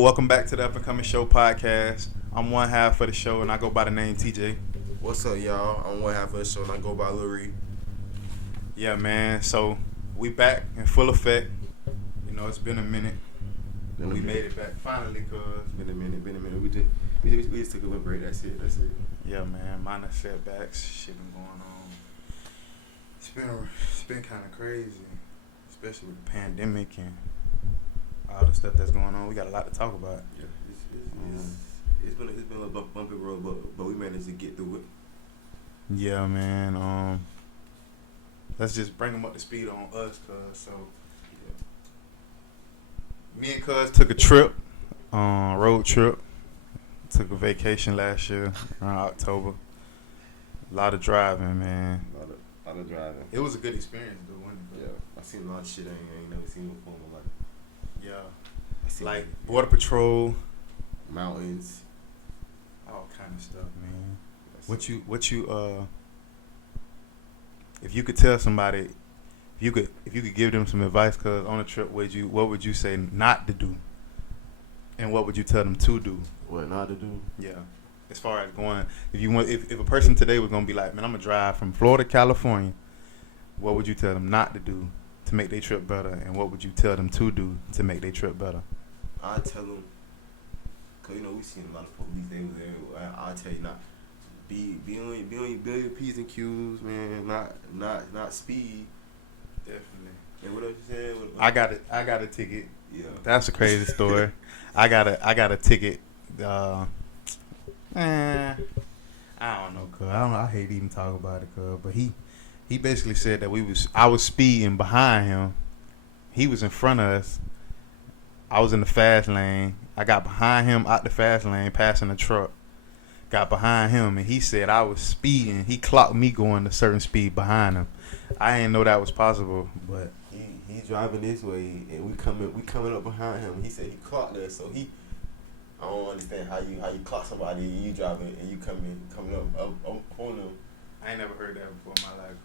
Welcome back to the Up and Coming Show podcast. I'm one half of the show and I go by the name TJ. What's up, y'all? I'm one half of the show and I go by Lil Re. Yeah, man. So we back in full effect. You know, it's been a minute. We made it back finally, cause Been a minute. We just took a little break. That's it. yeah, man. Minor setbacks, shit been going on. It's been kind of crazy, especially with the pandemic and all the stuff that's going on. We got a lot to talk about. Yeah, it's been a little bumpy road, but we managed to get through it. Yeah, man. Let's just bring them up to speed on us, cuz. So, me and cuz took a trip, road trip. Took a vacation last year around October. A lot of driving, man. A lot of driving. It was a good experience, though, wasn't it? Yeah, I seen a lot of shit I ain't never seen before in my life. Yeah. I seen Like Border Patrol, mountains, all kind of stuff, man. What you if you could tell somebody, if you could give them some advice, cuz on a trip, what would you say not to do, and what would you tell them to do? what not to do? Yeah, as far as going, if a person today was gonna be like, man, I'm gonna drive from Florida to California, what would you tell them not to do to make their trip better, and what would you tell them to do to make their trip better? I tell them, cause we seen a lot of police. They was everywhere. I tell you not. Be on your P's and Q's, man. Not speed. Definitely. And what else you said? I got a ticket. Yeah. That's a crazy story. I got a ticket. I don't know, cuz. I hate even talk about it, cuz. But he basically said that I was speeding behind him. He was in front of us. I was in the fast lane. I got behind him out the fast lane, passing the truck. Got behind him, and he said I was speeding. He clocked me going a certain speed behind him. I didn't know that was possible, but He's driving this way, and we coming up behind him. He said he clocked us, so I don't understand how you clock somebody and you driving and you coming up on them. I ain't never heard that before in my life.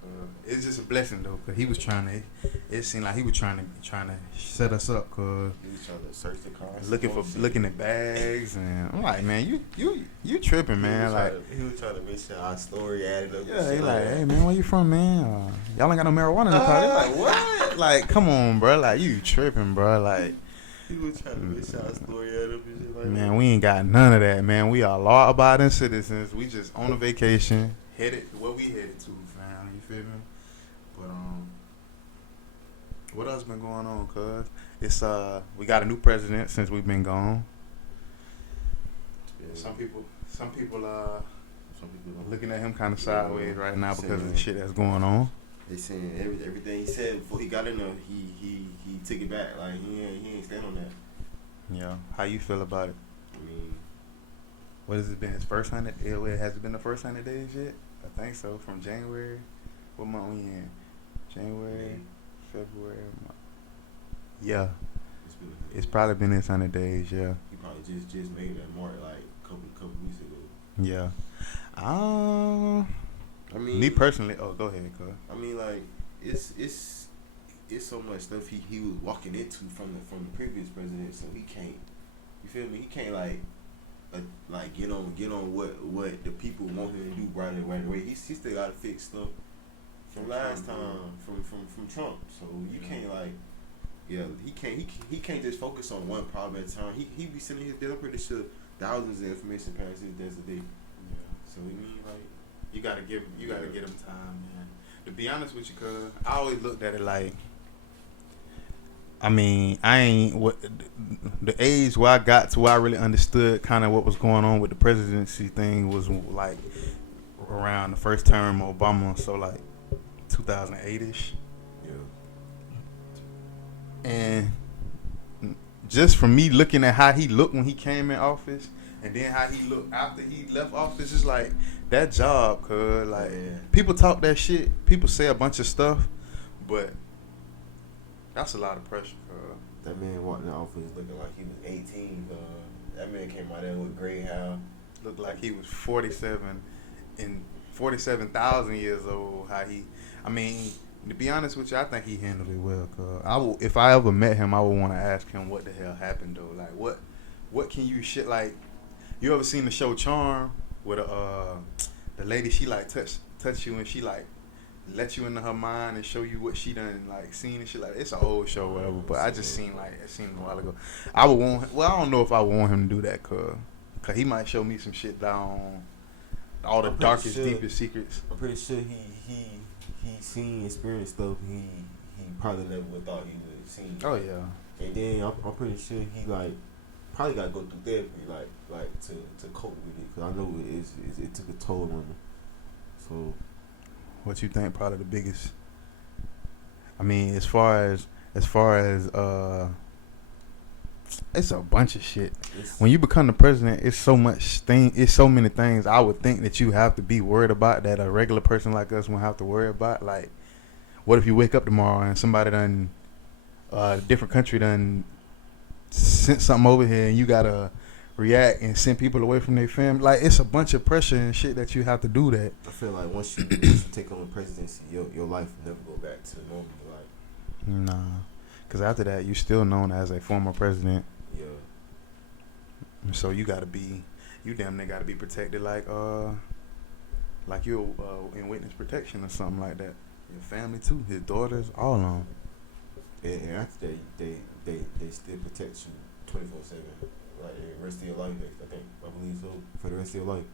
It's just a blessing though, cause he was trying to. It seemed like he was trying to set us up, cause He was trying to search the car, looking at bags, and I'm like, man, you tripping, man. He was trying to make sure our story added up. Yeah, he like, hey man, where you from, man? Y'all ain't got no marijuana in the car. They like, what? Like, come on, bro. Like, you tripping, bro. Like, he was trying to make sure our story added up and shit like that. Man, we ain't got none of that, man. We are law-abiding citizens. We just on a vacation, headed where we headed to, fam. You feel me? But what else been going on, cuz? It's we got a new president since we've been gone. Yeah. Some people looking at him kind of sideways right now because of the shit that's going on. They saying everything he said before he got in there, he took it back. Like he ain't stand on that. Yeah. How you feel about it? I mean, What has it been? Has it been the first 100 days yet? I think so. From January. What month we in? January, February. Yeah. It's probably been this 100 days. Yeah. he probably just made that mark like a couple weeks ago. Yeah. I mean, Me personally. Oh, go ahead, cuz. I mean, like it's so much stuff he was walking into from the previous president, so he can't. You feel me? He can't like get on what the people want him to do right away. He still got to fix stuff from last time from Trump. So you can't like. Yeah, he can't just focus on one problem at a time. He be sending his deal. I'm pretty sure thousands of information passes his desk a day. Yeah. So I mean, like, You gotta get him time, man. To be honest with you, cuz I always looked at it like, I mean, the age where I got to where I really understood kind of what was going on with the presidency thing was like around the first term of Obama, so like 2008ish. yeah, And just from me looking at how he looked when he came in office, and then how he looked after he left office, it's like that job, cuz like people talk that shit, people say a bunch of stuff, but that's a lot of pressure, cuz. that man walked in the office looking like he was 18. That man came out there with gray hair. Looked like he was 47 and 47,000 years old. I mean, to be honest with you, I think he handled it well. Cause if I ever met him, I would want to ask him what the hell happened though. Like what can you shit like? You ever seen the show Charm with the lady she like touch you and she like let you into her mind and show you what she done like seen and shit like that. It's an old show, whatever. But I just seen it a while ago. I would want. Well, I don't know if I would want him to do that, cause he might show me some shit down all the darkest, deepest secrets. I'm pretty sure he seen, experienced stuff he probably never would thought he would seen. Oh yeah. And then I'm pretty sure he like probably got to go through therapy like to cope with it, because I know it took a toll on him. So. What you think probably the biggest? I mean, as far as it's a bunch of shit. When you become the president, it's so many things I would think that you have to be worried about that a regular person like us won't have to worry about. Like, what if you wake up tomorrow and somebody done a different country done sent something over here and you gotta react and send people away from their family? Like, it's a bunch of pressure and shit that you have to do that. I feel like once you take on the presidency, your life will never go back to normal. Like, nah, because after that, you still known as a former president. Yeah. So you damn near gotta be protected like you're in witness protection or something like that. Your family too, his daughters, all of them. And after they still protect you 24/7. Like the rest of your life, I believe so. For the rest of your life.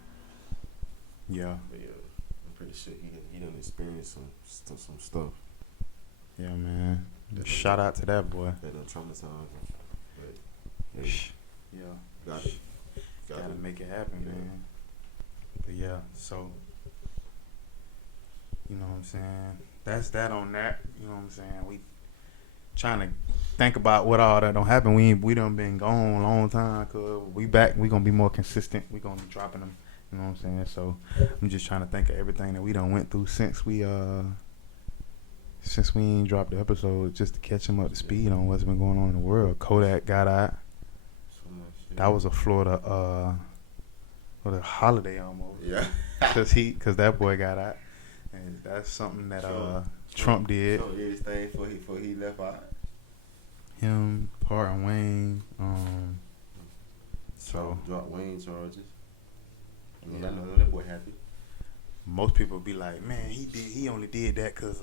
Yeah. But yeah, I'm pretty sure he done experienced some stuff. Yeah, man. Shout out to that boy. That done traumatized him. But hey, yeah, gotta it. make it happen, man. But yeah, so you know what I'm saying. That's that on that. You know what I'm saying. We trying to think about what all that don't happen. We done been gone a long time. Cause we back. We gonna be more consistent. We gonna be dropping them. You know what I'm saying. So I'm just trying to think of everything that we done went through since we ain't dropped the episode, just to catch them up to speed on what's been going on in the world. Kodak got out. So much shit. That was a Florida what a holiday almost. Yeah. Cause that boy got out, and that's something that Trump did. Trump did his thing before he left out. Him, Part and Wayne. So Drop Wayne charges. Yeah. I know that boy happy. Most people be like, man, he only did that because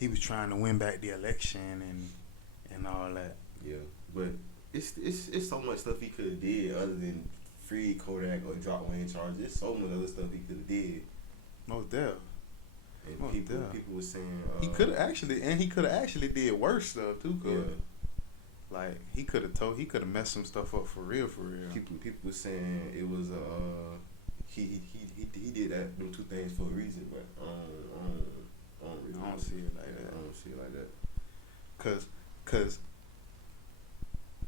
he was trying to win back the election and all that. Yeah, but it's so much stuff he could have did other than free Kodak or drop Wayne charges. There's so much other stuff he could have did. Most definitely. And people were saying he could have actually did worse stuff too. Cause like he could have messed some stuff up for real. People were saying it was he did them two things for a reason, but I don't see it like that. Cause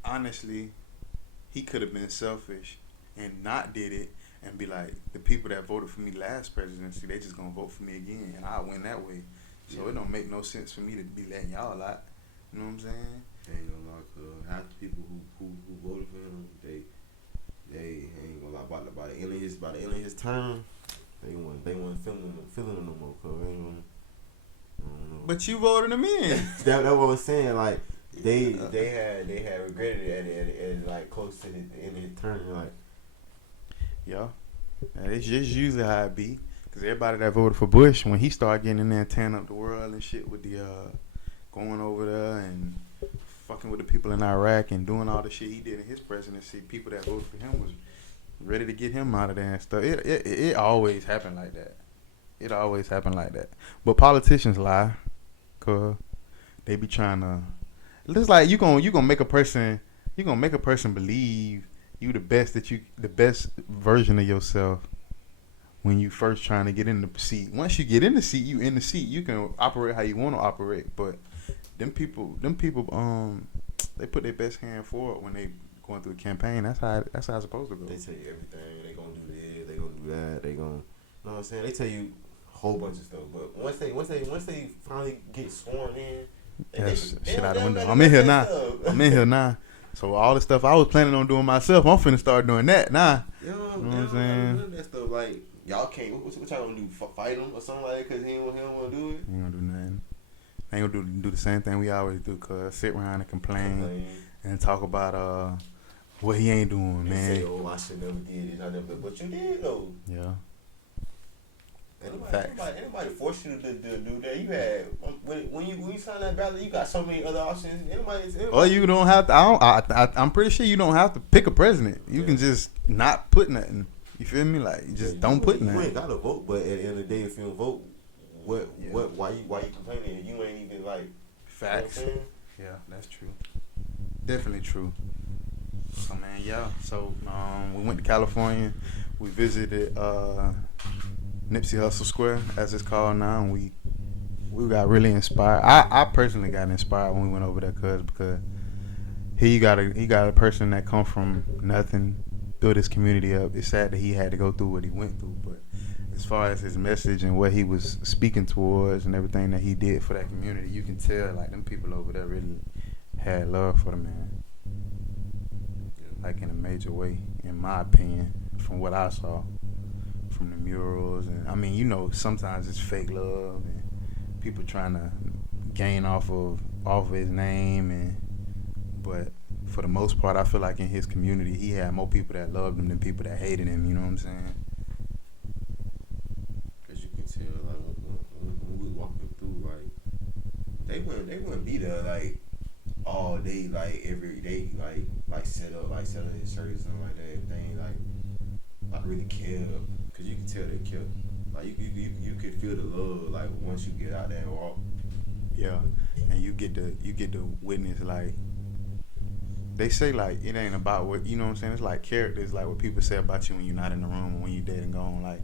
honestly, he could have been selfish and not did it and be like, the people that voted for me last presidency, they just gonna vote for me again and I'll win that way. So it don't make no sense for me to be letting y'all out. You know what I'm saying? Ain't gonna lie, cause half the people who voted for him, they ain't gonna lie by the end of his term, they weren't feeling him no more, cause they ain't gonna, I don't know. But you voted him in. That's what I'm saying. Like they had regretted it at like close to the end of his term. Like, yeah, and it's just usually how it be. Cause everybody that voted for Bush, when he started getting in there and tearing up the world and shit with the going over there and fucking with the people in Iraq and doing all the shit he did in his presidency, people that voted for him was ready to get him out of there and stuff. It always happened like that. But politicians lie, cause they be trying to. It's like you gonna make a person believe you the best version of yourself when you first trying to get in the seat. Once you get in the seat, you in the seat. You can operate how you want to operate. But them people, they put their best hand forward when they going through a campaign. That's how it's supposed to go. They tell you everything. They gonna do this. They gonna do that. They gonna, you know what I'm saying? They tell you a whole bunch of stuff. But once they finally get sworn in, that's shit out the window. I'm in here now. So all the stuff I was planning on doing myself, I'm finna start doing that now. You know what I'm saying? None of that stuff, like, y'all can't. What y'all gonna do? Fight him or something like that? Cause he don't want to do it. He ain't gonna do nothing. Ain't gonna do the same thing we always do. Cause sit around and complain and talk about what he ain't doing, and man. say, "Oh, I should never did this, I never," but you did though. Yeah. Anybody forced you to do that? You had when you signed that ballot, you got so many other options. Anybody Or you don't have to. I'm pretty sure you don't have to pick a president. You can just not put nothing. You feel me? Like you just don't put nothing. You ain't gotta vote, but at the end of the day, if you don't vote, why you complaining? You ain't even like facts. You know what I'm saying? Yeah, that's true. Definitely true. So man, yeah. So we went to California. We visited Nipsey Hussle Square, as it's called now, and we got really inspired. I personally got inspired when we went over there, because here you got a person that come from nothing, build his community up. It's sad that he had to go through what he went through, but as far as his message and what he was speaking towards and everything that he did for that community, you can tell like them people over there really had love for the man, like in a major way, in my opinion, from what I saw. From the murals, and I mean, you know, sometimes it's fake love and people trying to gain off of his name, but for the most part, I feel like in his community, he had more people that loved him than people that hated him. You know what I'm saying? Cause you can tell, like when we walking through, like they wouldn't be there like all day, like every day, like set up his shirt or something like that. Everything like really care. Cause you can tell they care. Like you can feel the love like once you get out there and walk. Yeah, and you get to witness, like they say, like it ain't about what, you know what I'm saying. It's like characters, like what people say about you when you're not in the room and when you're dead and gone. Like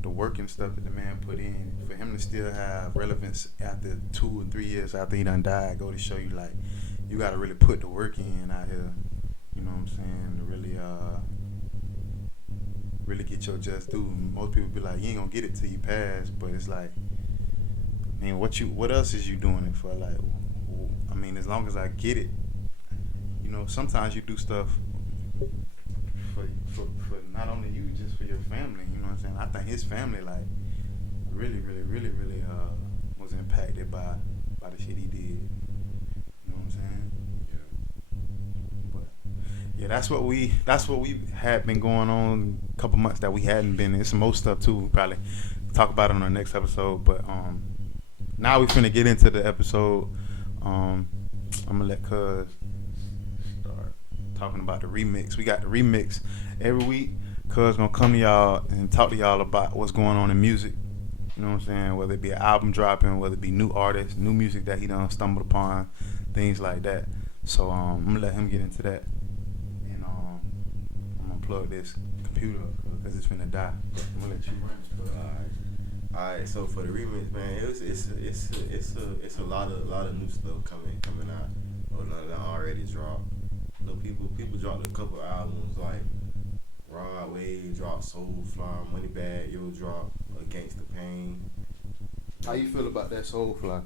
the work and stuff that the man put in, for him to still have relevance after 2 or 3 years after he done died, go to show you like you got to really put the work in out here. You know what I'm saying? To really get your just due. Most people be like, you ain't gonna get it till you pass, but it's like, I mean, what else is you doing it for? Like, I mean, as long as I get it, you know, sometimes you do stuff for not only you, just for your family. You know what I'm saying? I think his family like really was impacted by the shit he did. You know what I'm saying? Yeah, that's what we had been going on a couple months that we hadn't been. There's some more stuff too. We'll probably talk about it on the next episode. But now we finna get into the episode. I'm gonna let Cuz start talking about the remix. We got the remix every week. Cuz gonna come to y'all and talk to y'all about what's going on in music. You know what I'm saying? Whether it be an album dropping, whether it be new artists, new music that he done stumbled upon, things like that. So I'm gonna let him get into that. Plug this computer up because it's finna die. I'm gonna let you run it. Alright. So for the remix, man, it's a lot of new stuff coming out. Or none that already dropped. You know, people dropped a couple albums like Rod Wave dropped Soulfly, Moneybag Yo dropped Against the Pain. How you feel about that Soulfly?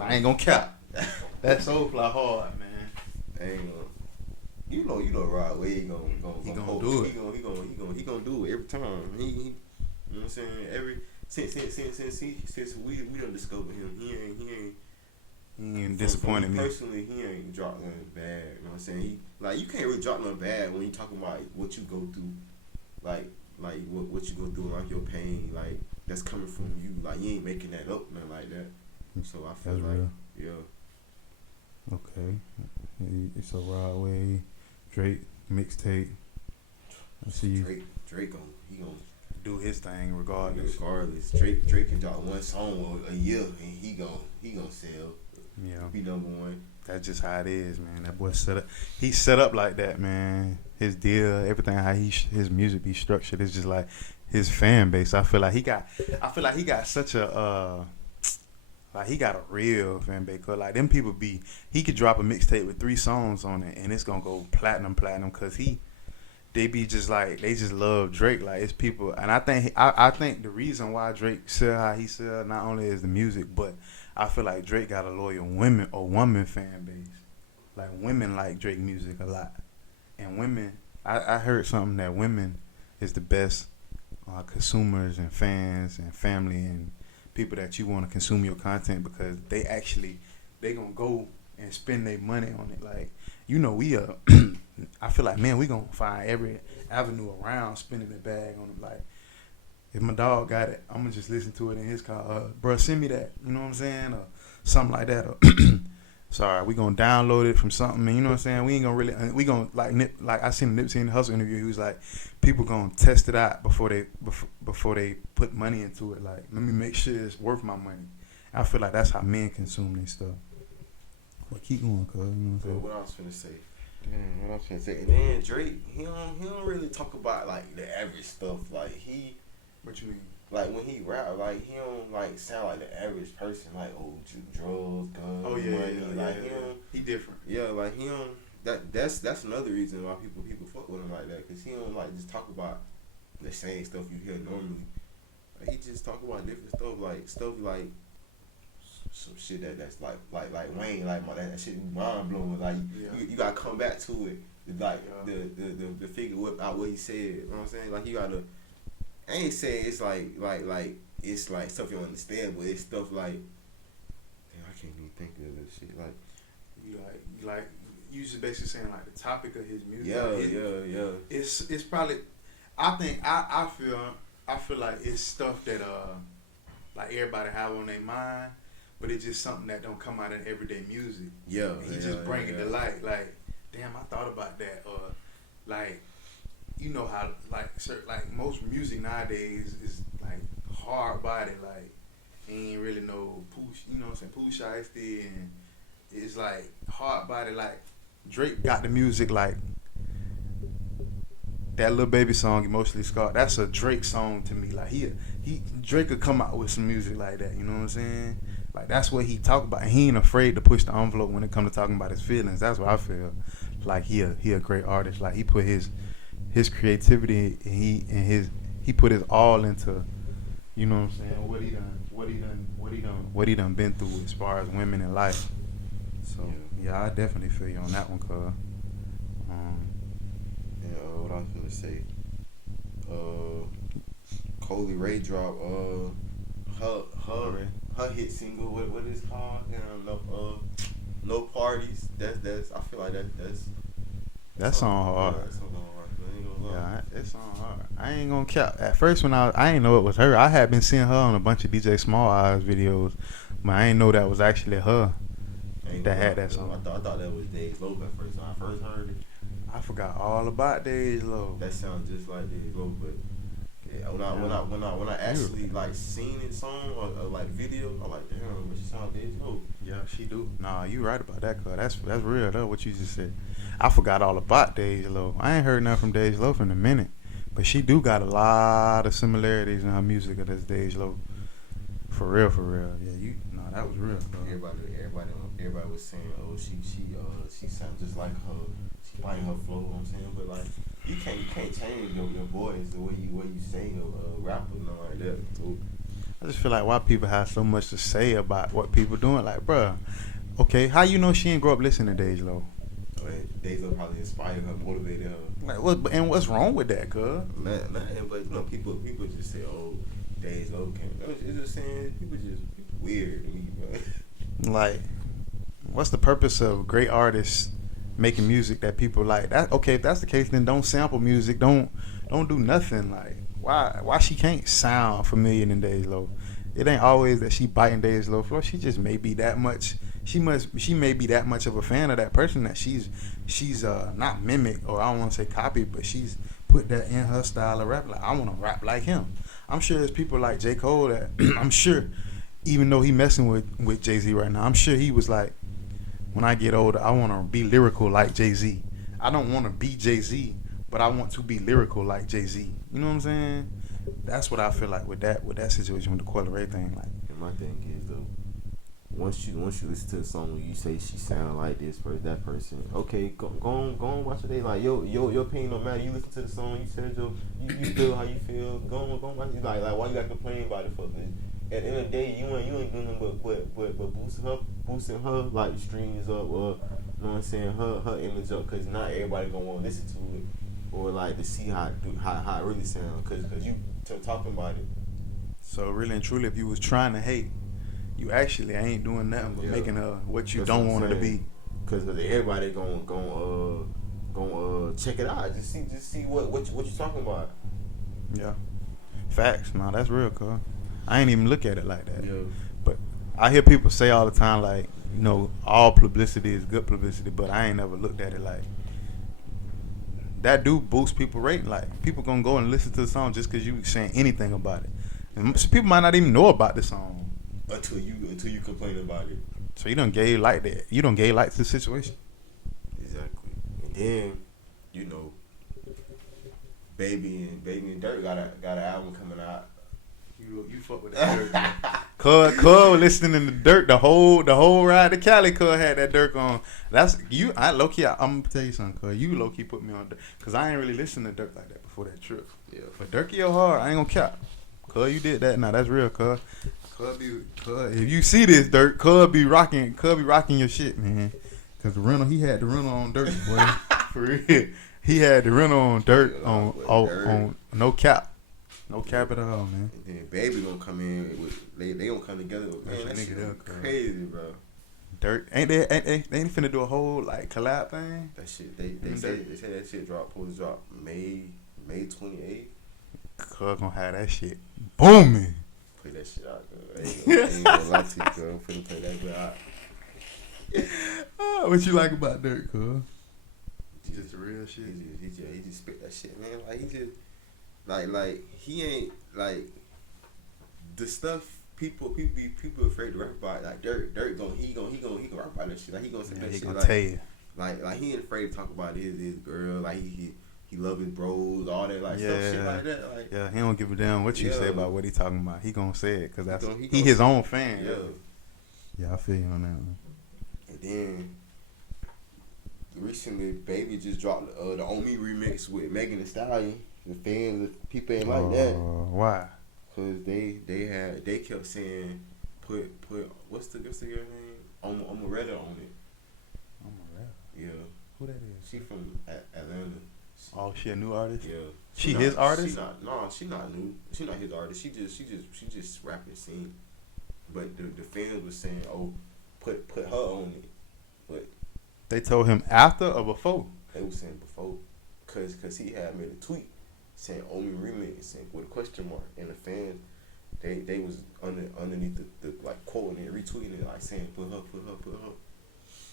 I ain't gonna cap. That Soulfly hard, man. Ain't gonna. You know, Rod Wave gonna do it. He gonna do it every time. He you know what I'm saying? Since we done discovered him, he ain't disappointed me. Personally, he ain't dropped nothing bad. You know what I'm saying? You can't really drop nothing bad when you talking about what you go through, like what you go through, like your pain, like that's coming from you. Like you ain't making that up, nothing like that. So I feel that's like, real. Yeah. Okay, it's a Rod Wave Drake mixtape. I see Drake he gonna do his thing regardless. Drake can drop one song a year and he gonna sell. Yeah, be number one. That's just how it is, man. That boy set up. He's set up like that, man. His deal, everything, how his music be structured, is just like his fan base. I feel like he got such a like he got a real fan base. Cause like them people he could drop a mixtape with 3 songs on it and it's gonna go platinum. Cause they be just like, they just love Drake. Like it's people, and I think the reason why Drake sell how he sell not only is the music, but I feel like Drake got a loyal woman fan base. Like women like Drake music a lot, and women. I heard something that women is the best consumers and fans and family and people that you want to consume your content, because they gonna go and spend their money on it. Like, you know, we I feel like, man, we gonna find every avenue around spinning the bag on him. Like, if my dog got it, I'm gonna just listen to it in his car. Bro, send me that. You know what I'm saying? Or something like that. Or sorry, we gonna download it from something. And you know what I'm saying? We ain't gonna really. We gonna like I seen Nipsey in the Hustle interview. He was like, people gonna test it out before they put money into it. Like, let me make sure it's worth my money. I feel like that's how men consume this stuff. But keep going, cuz. You know what I'm saying? What I was finna say. What I was finna say. And then Drake, he don't really talk about like the average stuff. Like What you mean? Like when he rap, like he don't like sound like the average person. Like drugs, guns, Oh yeah, money. yeah, Like he different. Yeah, like he don't. That's another reason why people fuck with him like that. Cause he don't like just talk about the same stuff you hear normally. Like, he just talk about different stuff like some shit that's like Wayne, like that shit mind blowing. Like you gotta come back to it, like the figure whip out what he said. You know what I'm saying? Like you gotta. I ain't saying it's like it's like stuff you don't understand, but it's stuff like damn, I can't even think of this shit. Like you just basically saying like the topic of his music. Yeah. It's probably. I think I feel like it's stuff that like everybody have on their mind, but it's just something that don't come out in everyday music. Yeah. And he just bring it to light. Like, damn, I thought about that. Or like, you know how like most music nowadays is like hard body. Like, ain't really no push. You know what I'm saying? Pooh Shiesty, and it's like hard body. Like Drake got the music like. That Lil Baby song, Emotionally Scarred, that's a Drake song to me. Like Drake could come out with some music like that, you know what I'm saying? Like that's what he talk about. And he ain't afraid to push the envelope when it comes to talking about his feelings. That's what I feel. Like he a great artist. Like he put his creativity and he put his all into, you know what I'm saying, what he done been through as far as women in life. So yeah, I definitely feel you on that one, cuz. What I was gonna say, Coley Ray drop her hit single. What is it called? No parties. That's I feel like that song hard. Yeah, that song hard. Yeah, that song hard. I ain't gonna cap. At first, when I ain't know it was her. I had been seeing her on a bunch of DJ Small Eyes videos, but I ain't know that was actually her that had that song. I thought that was Days Low at first. When I first heard it, I forgot all about Days Low. That sounds just like Days Low, but when I actually like seen it song or like video, I'm like, damn, but she sound Days Low. Yeah, she do. Nah, you right about that, cuz. That's real though. What you just said. I forgot all about Days Low. I ain't heard nothing from Days Low in a minute, but she do got a lot of similarities in her music of this Days Low. For real. Yeah, that was real. Bro. Everybody was saying, oh, she sounds just like her. She find her flow. You know what I'm saying, but like you can't change your voice the way you sing or rap or nothing like that. So, I just feel like why people have so much to say about what people doing. Like, bruh, okay, how you know she ain't grow up listening to Days Low? Days Low probably inspired her, motivated her. Like, what's wrong with that, cuz? But you know, people just say, oh, Days Low can't. It's just saying people weird to me, bro. Like, what's the purpose of great artists making music that people like? That okay? If that's the case, then don't sample music. Don't do nothing. Like, why she can't sound familiar in Days Low? It ain't always that she biting Days Low flow. She just may be that much. She may be that much of a fan of that person that she's not mimic, or I don't want to say copy, but she's put that in her style of rap. Like, I want to rap like him. I'm sure there's people like J. Cole that I'm sure, even though he messing with Jay-Z right now, I'm sure he was like, when I get older, I want to be lyrical like Jay-Z. I don't want to be Jay-Z, but I want to be lyrical like Jay-Z. You know what I'm saying? That's what I feel like with that situation with the Coi Leray thing. Like, and my thing is though, once you listen to the song and you say she sound like this person, that person, okay, go on watch it. They like your opinion don't matter. You listen to the song, you said you feel how you feel. Go on watch it. Like why you got to complain about it for this? At the end of the day, you ain't doing nothing but boosting her like streams up, or you know what I'm saying, her image up, because not everybody gonna want to listen to it or like to see how it really sound, because you talking about it. So really and truly, if you was trying to hate, you actually ain't doing nothing but making her what you don't want her to be. Because everybody gonna gonna check it out. Just see what you talking about. Yeah. Facts, man. That's real, cuz. I ain't even look at it like that. Yeah. But I hear people say all the time, like, all publicity is good publicity, but I ain't never looked at it like that. Do boost people rating. Like, people gonna go and listen to the song just because you saying anything about it. And some people might not even know about the song Until you complain about it. So you done gave light that. You done gave light to the situation. Exactly. And then, you know, Baby and Dirt got an album coming out. You fuck with that Dirt. Cuz listening to Dirt the whole ride to Cali. Cuz had that Dirt on. That's you. I low key. I'm gonna tell you something. Cuz you low key put me on Dirt. Cuz I ain't really listened to Dirt like that before that trip. Yeah. But Dirt your hard. I ain't gonna cap. Cuz you did that. Nah, that's real. Cuz if you see this Dirt, Cuz be rocking your shit, man. Cuz he had the rental on Dirt, boy. For real. He had the rental on Dirt on no cap. No cap at all, man. And then Baby gonna come in with they gonna come together with, man. That shit crazy, bro. Dirt ain't they finna do a whole like collab thing? That shit they say that shit supposed to drop May 28th. Cuz gonna have that shit booming. Play that shit out, girl. I ain't gonna lie to you, girl. I'm finna play that shit out. What you like about Dirt, cuz? Just the real shit. He just spit that shit, man. Like he just like he ain't like the stuff people afraid to rap about. Like Dirt he gonna rap about that shit. Like he gonna say that he shit. Gonna like, tell you. Like he ain't afraid to talk about his girl. Like he love his bros, all that stuff, shit like that. Like he don't give a damn what you say about what he talking about. He gonna say it because that's he his say, own fan. Yeah, I feel you on that one. And then recently, Baby just dropped the On Me remix with Megan Thee Stallion. The fans, the people ain't like that. Why? Cause they kept saying put what's the girl name? Omeretta on it. Omeretta. Yeah. Who that is? She from Atlanta. Oh, she a new artist? Yeah. She his artist? She not new. She not his artist. She just rap and sing. But the fans was saying, oh, put her on it. But they told him after or before? They was saying before, cause he had made a tweet saying "Omi remix" with a question mark, and the fans they was underneath the like quoting it, retweeting it, like saying put her.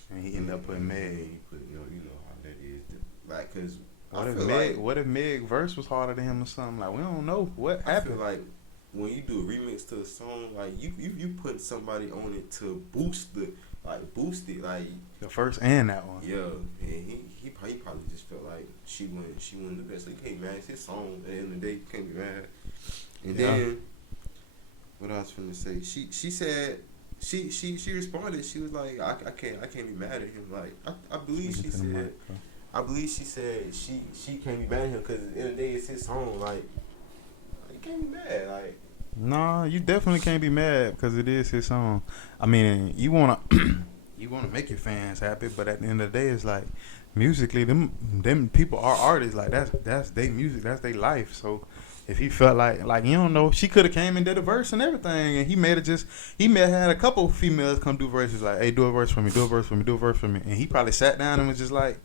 And he ended up putting Meg. He put you know how that is, like cause what if Meg verse was harder than him or something? Like we don't know what happened. I feel like when you do a remix to a song, like you put somebody on it to boost it, like the first and that one. Yeah, and he probably just felt like she won the best. Like, hey man, it's his song. At the end of the day, you can't be mad. And then what I was finna say, she said she responded. She was like, I can't be mad at him. Like I believe she said she can't be mad at him because at the end of the day, it's his song. Like you can't be mad. Like no, you definitely can't be mad because it is his song. I mean, you wanna make your fans happy, but at the end of the day, it's like musically, them people are artists. Like that's their music, that's their life. So if he felt like you don't know, she could have came and did a verse and everything, and he may have had a couple females come do verses like, hey, do a verse for me, and he probably sat down and was just like,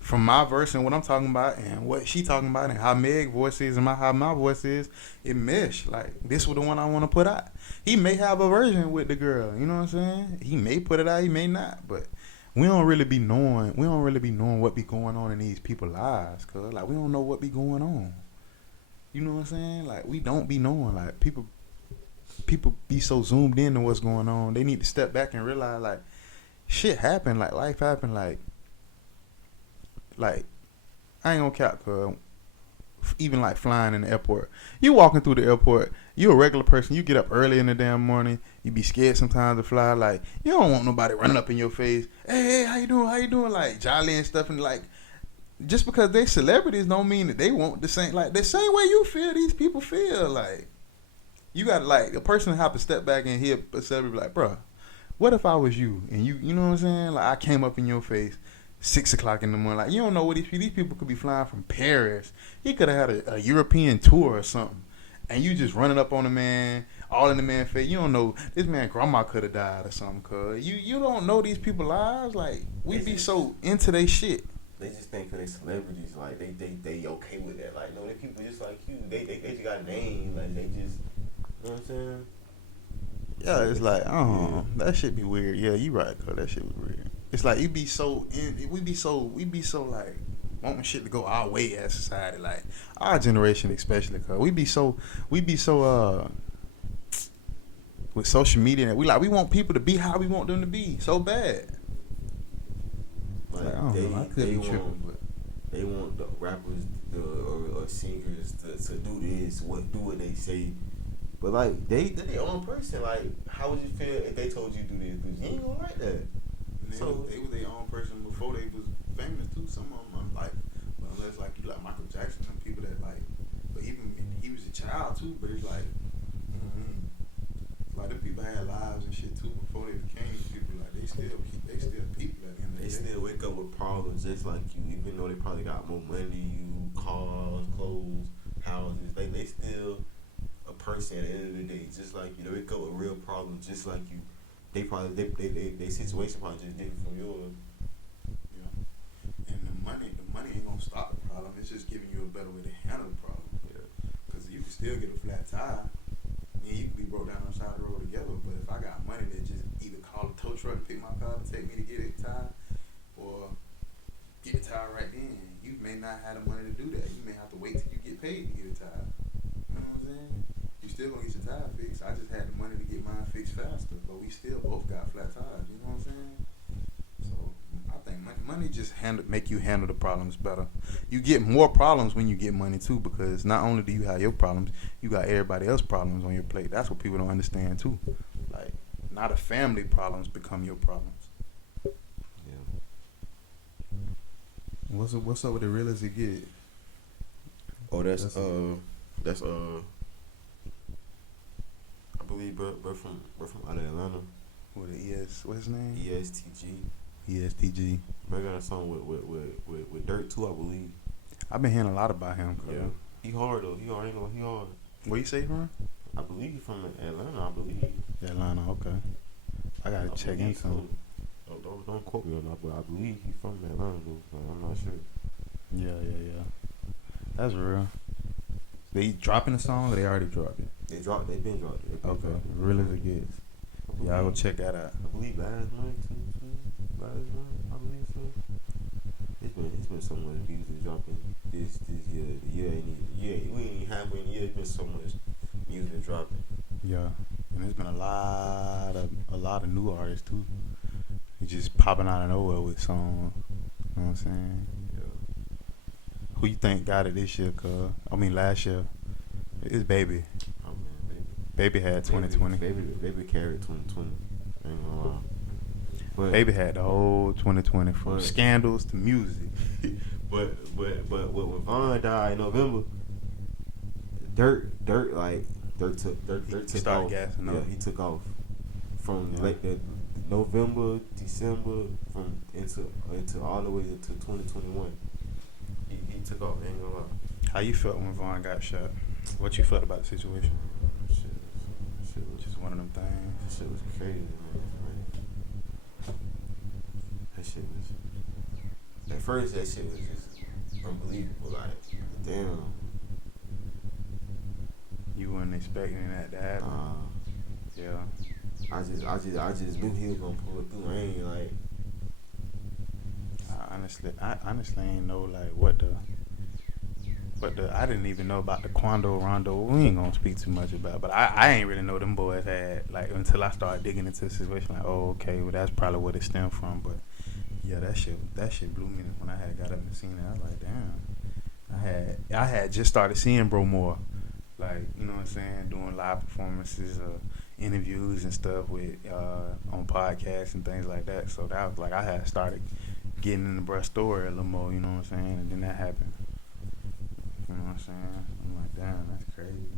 from my verse and what I'm talking about and what she talking about and how Meg voice is and how my voice is, it mesh. Like, this was the one I want to put out. He may have a version with the girl, you know what I'm saying? He may put it out, he may not, but we don't really be knowing what be going on in these people's lives, cuz like we don't know what be going on. You know what I'm saying? Like, we don't be knowing. Like, people be so zoomed in to what's going on. They need to step back and realize, like, shit happened, like life happened, like I ain't gonna cap, cuz even like flying in the airport. You walking through the airport, you a regular person, you get up early in the damn morning, you be scared sometimes to fly, like you don't want nobody running up in your face, hey, how you doing, like jolly and stuff, and like just because they celebrities don't mean that they want the same way you feel, these people feel. Like, you got like a person have to step back and hear a celebrity be like, bruh, what if I was you and you know what I'm saying, like I came up in your face 6 o'clock in the morning. Like, you don't know what these people could be flying from Paris. He could have had a European tour or something. And you just running up on the man, all in the man's face. You don't know, this man grandma could have died or something, cuz. You don't know these people's lives. Like, we be so into they shit. they just think 'cause they celebrities, like they okay with that. Like no, they people just like you. They just got a name. Like they just, you know what I'm saying? Yeah, it's like, that shit be weird. Yeah, you right, cuz that shit was weird. It's like we be so like wanting shit to go our way as society, like our generation especially, cuz we be so with social media that we want people to be how we want them to be so bad. Like I don't know, I could be tripping, but they want the rappers or singers to do this, do what they say. But like they're their own person. Like how would you feel if they told you do this? Because you ain't gonna like that. So they were their own person before they was famous too. Some of them like, unless like you like Michael Jackson, some people that like, but even he was a child too. But it's like, like them people had lives and shit too before they became people. Like they still people at the end of the day. They still wake up with problems just like you, even though they probably got more money, you, cars, clothes, houses. They still a person at the end of the day, just like you. They wake up with real problems just like you. They probably they situation probably just different from yours. Yeah. And the money ain't gonna stop the problem. It's just giving you a better way to handle the problem. Yeah. Because you can still get a flat tire. And you can be broke down on the side of the road together. But if I got money to just either call a tow truck and pick my car to take me to get a tire, or get a tire right then, you may not have the money to do that. You may have to wait till you get paid to get a tire. You know what I'm saying? You still gonna get your tire fixed. I just had the money to get mine fixed faster, but we still both got flat tires. You know what I'm saying? So I think money just make you handle the problems better. You get more problems when you get money too, because not only do you have your problems, you got everybody else's problems on your plate. That's what people don't understand too. Like, not a family problems become your problems. Yeah. What's up with the real as it get? Oh, that's I believe we're from out of Atlanta. With the what's his name? ESTG. ESTG. Bro got a song with Dirt too, I believe. I've been hearing a lot about him. Yeah. He hard though. He already know he hard. Where you say from? I believe he's from Atlanta. I believe. Atlanta. Okay. I gotta check into him. Don't quote me on that, but I believe he's from Atlanta though. I'm not sure. Yeah. That's real. They dropping the song or they already dropped it? They've been dropped it. Okay. Real as it gets. Yeah, I will check that out. I believe last month too. Last month, I believe so. It's been so much music dropping this year. We ain't even halfway in the year. It's been so much music dropping. Yeah, and there's been a lot of new artists too. They just popping out of nowhere with songs. You know what I'm saying? Yeah. Who you think got it this year? Last year. It's Baby. Oh man, Baby had 2020. Baby carried 2020. Ain't gonna lie. But Baby had the whole 2020 from scandals to music. but when Von died in November, Dirt took off. Gassing up. Yeah, he took off from like the November, December, from into all the way into 2021. He took off. Ain't gonna lie. How you felt when Von got shot? What you felt about the situation? Shit was just one of them things. Shit was crazy, man. That shit was. At first, that shit was just unbelievable. Like, damn. You weren't expecting that to happen. Yeah. I just knew he was gonna pull it through. I ain't like. I honestly ain't know like what the I didn't even know about the Quando Rondo. We ain't gonna speak too much about it, but I ain't really know them boys had like until I started digging into the situation. Like, oh, okay, well that's probably what it stemmed from. But yeah, that shit blew me when I had got up and seen it. I was like, damn. I had just started seeing Bro more, like, you know what I'm saying, doing live performances, interviews and stuff with on podcasts and things like that. So that was like I had started getting in the bruh story a little more, you know what I'm saying, and then that happened. You know what I'm saying? I'm like, damn, that's crazy.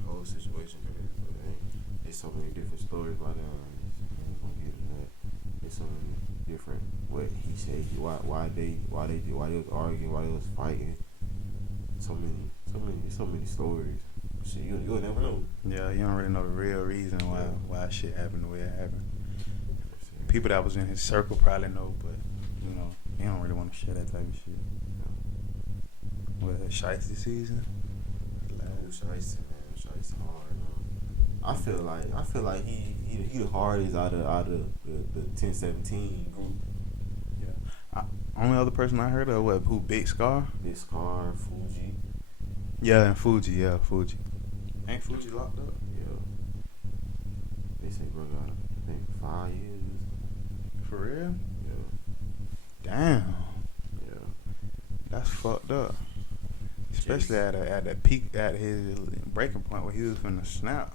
The whole situation, but there's so many different stories about it. There's so many different what he said, why they was arguing, why they was fighting. So many stories. Shit, you'll never know. Yeah, you don't really know the real reason why shit happened the way it happened. People that was in his circle probably know, but you know, He don't really want to share that type of shit. What, shiesty season? Shiesty, man. Shiesty hard, man. I feel like he the hardest out of the 1017 group. Yeah. Only other person I heard of, who, Big Scar? Big Scar, Fuji. Yeah, and Fuji, Fuji. Ain't Fuji locked up? Yeah. They say bro got, I think, 5 years. For real? Yeah. Damn. Yeah. That's fucked up. Especially at that peak, at his breaking point where he was finna snap.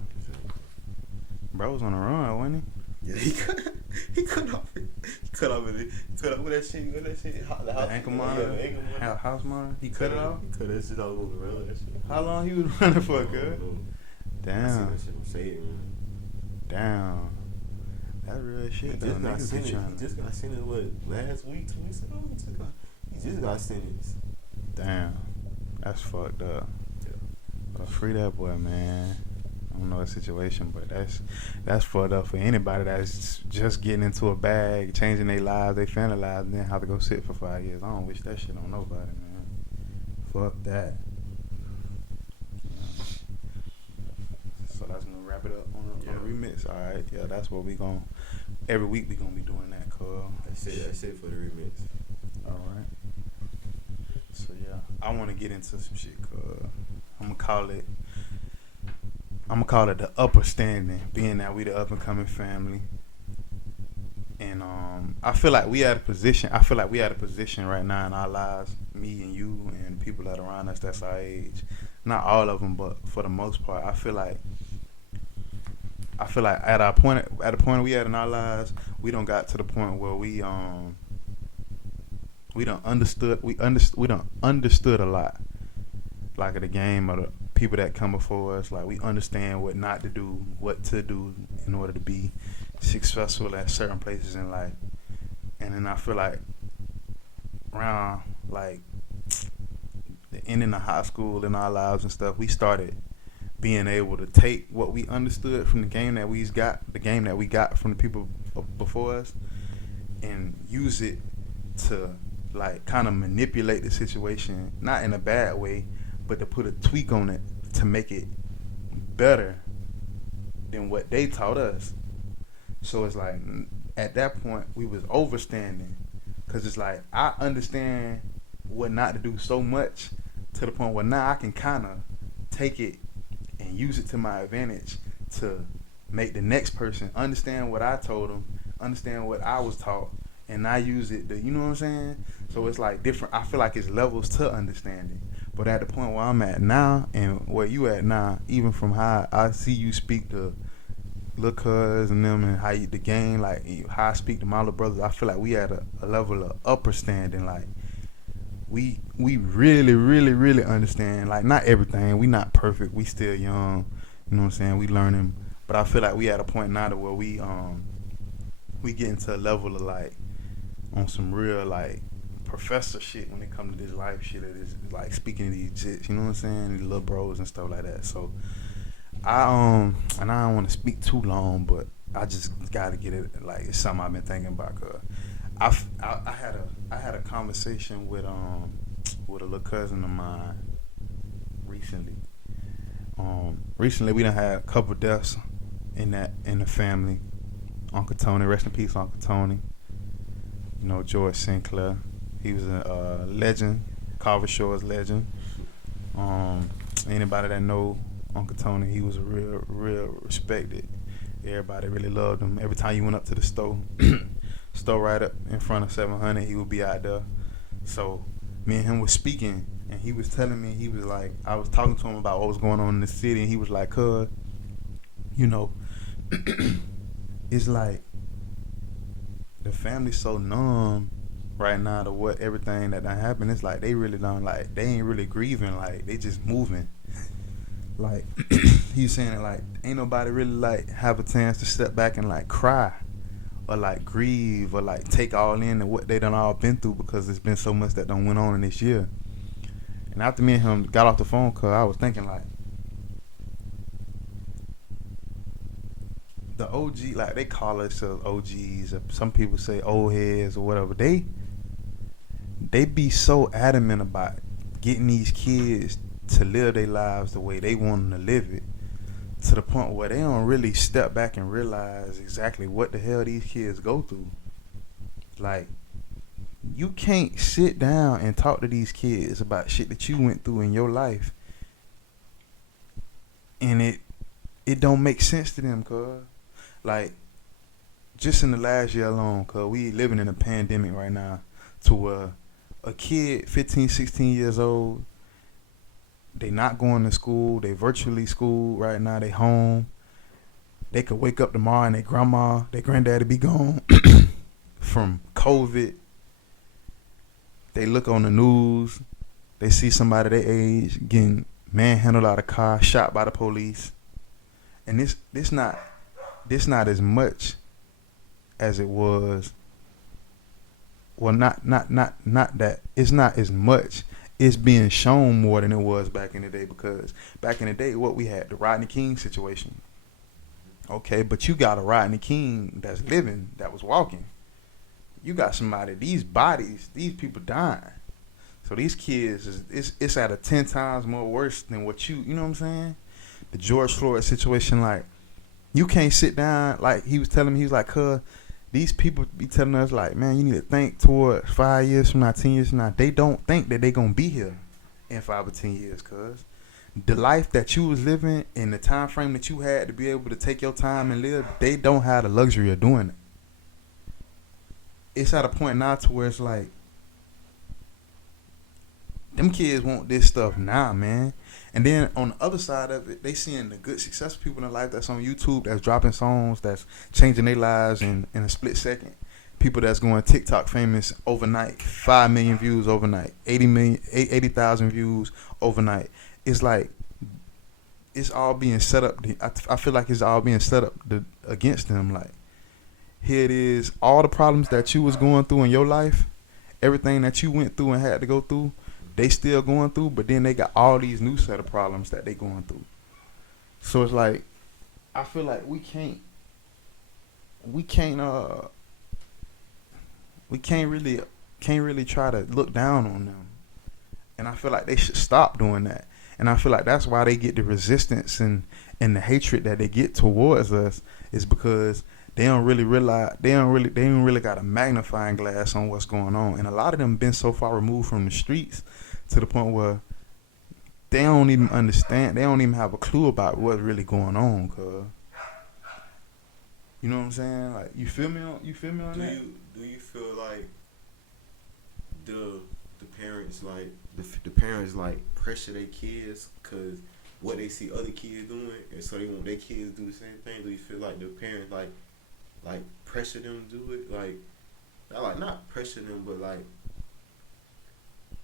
Bro was on the run, wasn't he? Yeah, he cut off with that shit. The ankle monitor, the ankle monitor. house monitor. He cut it off. He cut that shit off on the rail. That shit. How long he was running for, good? Damn. I seen that shit on Say, man. Damn. That's real shit. He just got sentenced, what, last week, 2 weeks ago? He just got sentenced. Damn. That's fucked up. Yeah. But free that boy, man. I don't know the situation, but that's fucked up for anybody that's just getting into a bag, changing their lives, their family lives, and then have to go sit for 5 years. I don't wish that shit on nobody, man. Fuck that. So that's gonna wrap it up on a remix. All right, yeah, that's what we gonna. Every week we gonna be doing that, cuz. That's it for the remix. All right. So yeah, I want to get into some shit, cuz I'm gonna call it the upper standing, being that we the up and coming family. And I feel like we at a position right now in our lives, me and you and people that are around us that's our age. Not all of them, but for the most part, I feel like at the point we at in our lives, we don't got to the point where we done understood a lot, like of the game of the people that come before us. Like, we understand what not to do, what to do in order to be successful at certain places in life. And then I feel like around like the ending of high school in our lives and stuff, we started being able to take what we understood from the game that we got from the people before us, and use it to like kind of manipulate the situation, not in a bad way, but to put a tweak on it to make it better than what they taught us. So it's like at that point we was overstanding, because it's like I understand what not to do so much to the point where now I can kind of take it and use it to my advantage to make the next person understand what I told them, understand what I was taught, and I use it to, you know what I'm saying? So it's like different. I feel like it's levels to understanding. But at the point where I'm at now and where you at now, even from how I see you speak to Lil Cuz and them, and how you, the game, like how I speak to my little brothers, I feel like we at a level of upper standing. Like we really, really, really understand. Like, not everything. We not perfect. We still young. You know what I'm saying? We learning. But I feel like we at a point now to where we get into a level of like on some real like professor shit when it comes to this life shit. It is like speaking to these jits, you know what I'm saying? These little bros and stuff like that. So and I don't want to speak too long, but I just gotta get it. Like, it's something I've been thinking about. Cause I had a conversation with a little cousin of mine recently. Recently we done had a couple deaths in the family. Uncle Tony, rest in peace, Uncle Tony. You know, George Sinclair. He was a legend, Carver Shores legend. Anybody that know Uncle Tony, he was a real respected. Everybody really loved him. Every time you went up to the store right up in front of 700, he would be out there. So me and him was speaking, and he was telling me, he was like, I was talking to him about what was going on in the city, and he was like, cuz, you know, it's like the family's so numb right now to what everything that done happened. It's like they really don't, like, they ain't really grieving, like they just moving. Like he's saying it like ain't nobody really like have a chance to step back and like cry or like grieve or like take all in what they done all been through, because there's been so much that done went on in this year. And after me and him got off the phone call, I was thinking like the OG, like they call themselves OGs, or some people say old heads or whatever. They they be so adamant about getting these kids to live their lives the way they want them to live it, to the point where they don't really step back and realize exactly what the hell these kids go through. Like, you can't sit down and talk to these kids about shit that you went through in your life, and it don't make sense to them, cuz. Like, just in the last year alone, cuz we living in a pandemic right now, to where a kid 15, 16 years old, they not going to school, they virtually school right now, they home. They could wake up tomorrow and their grandma, their granddaddy be gone from COVID. They look on the news, they see somebody their age getting manhandled out of car, shot by the police. And this not as much as it was. Well, not that. It's not as much. It's being shown more than it was back in the day, because back in the day, what we had, the Rodney King situation. Okay, but you got a Rodney King that's living, that was walking. You got somebody, these bodies, these people dying. So these kids, it's at a 10 times more worse than what you know what I'm saying? The George Floyd situation, like, you can't sit down, like he was telling me, he was like, cuz, these people be telling us, like, man, you need to think towards 5 years from now, 10 years from now. They don't think that they gonna be here in 5 or 10 years, cuz. The life that you was living and the time frame that you had to be able to take your time and live, they don't have the luxury of doing it. It's at a point now to where it's like, them kids want this stuff now, man. And then on the other side of it, they seeing the good, successful people in life that's on YouTube, that's dropping songs, that's changing their lives in a split second. People that's going TikTok famous overnight, 5 million views overnight, 80,000 views overnight. It's like, it's all being set up. I feel like it's all being set up against them. Like, here it is, all the problems that you was going through in your life, everything that you went through and had to go through, they still going through, but then they got all these new set of problems that they going through. So it's like, I feel like we can't really try to look down on them. And I feel like they should stop doing that. And I feel like that's why they get the resistance and the hatred that they get towards us, is because they don't really realize, they don't really got a magnifying glass on what's going on. And a lot of them been so far removed from the streets to the point where they don't even understand, they don't even have a clue about what's really going on, cuz. You know what I'm saying? Like, you feel me on that? Do you feel like the parents, like the parents, like, pressure their kids because what they see other kids doing, and so they want their kids to do the same thing? Do you feel like the parents like pressure them to do it? Like not pressure them, but like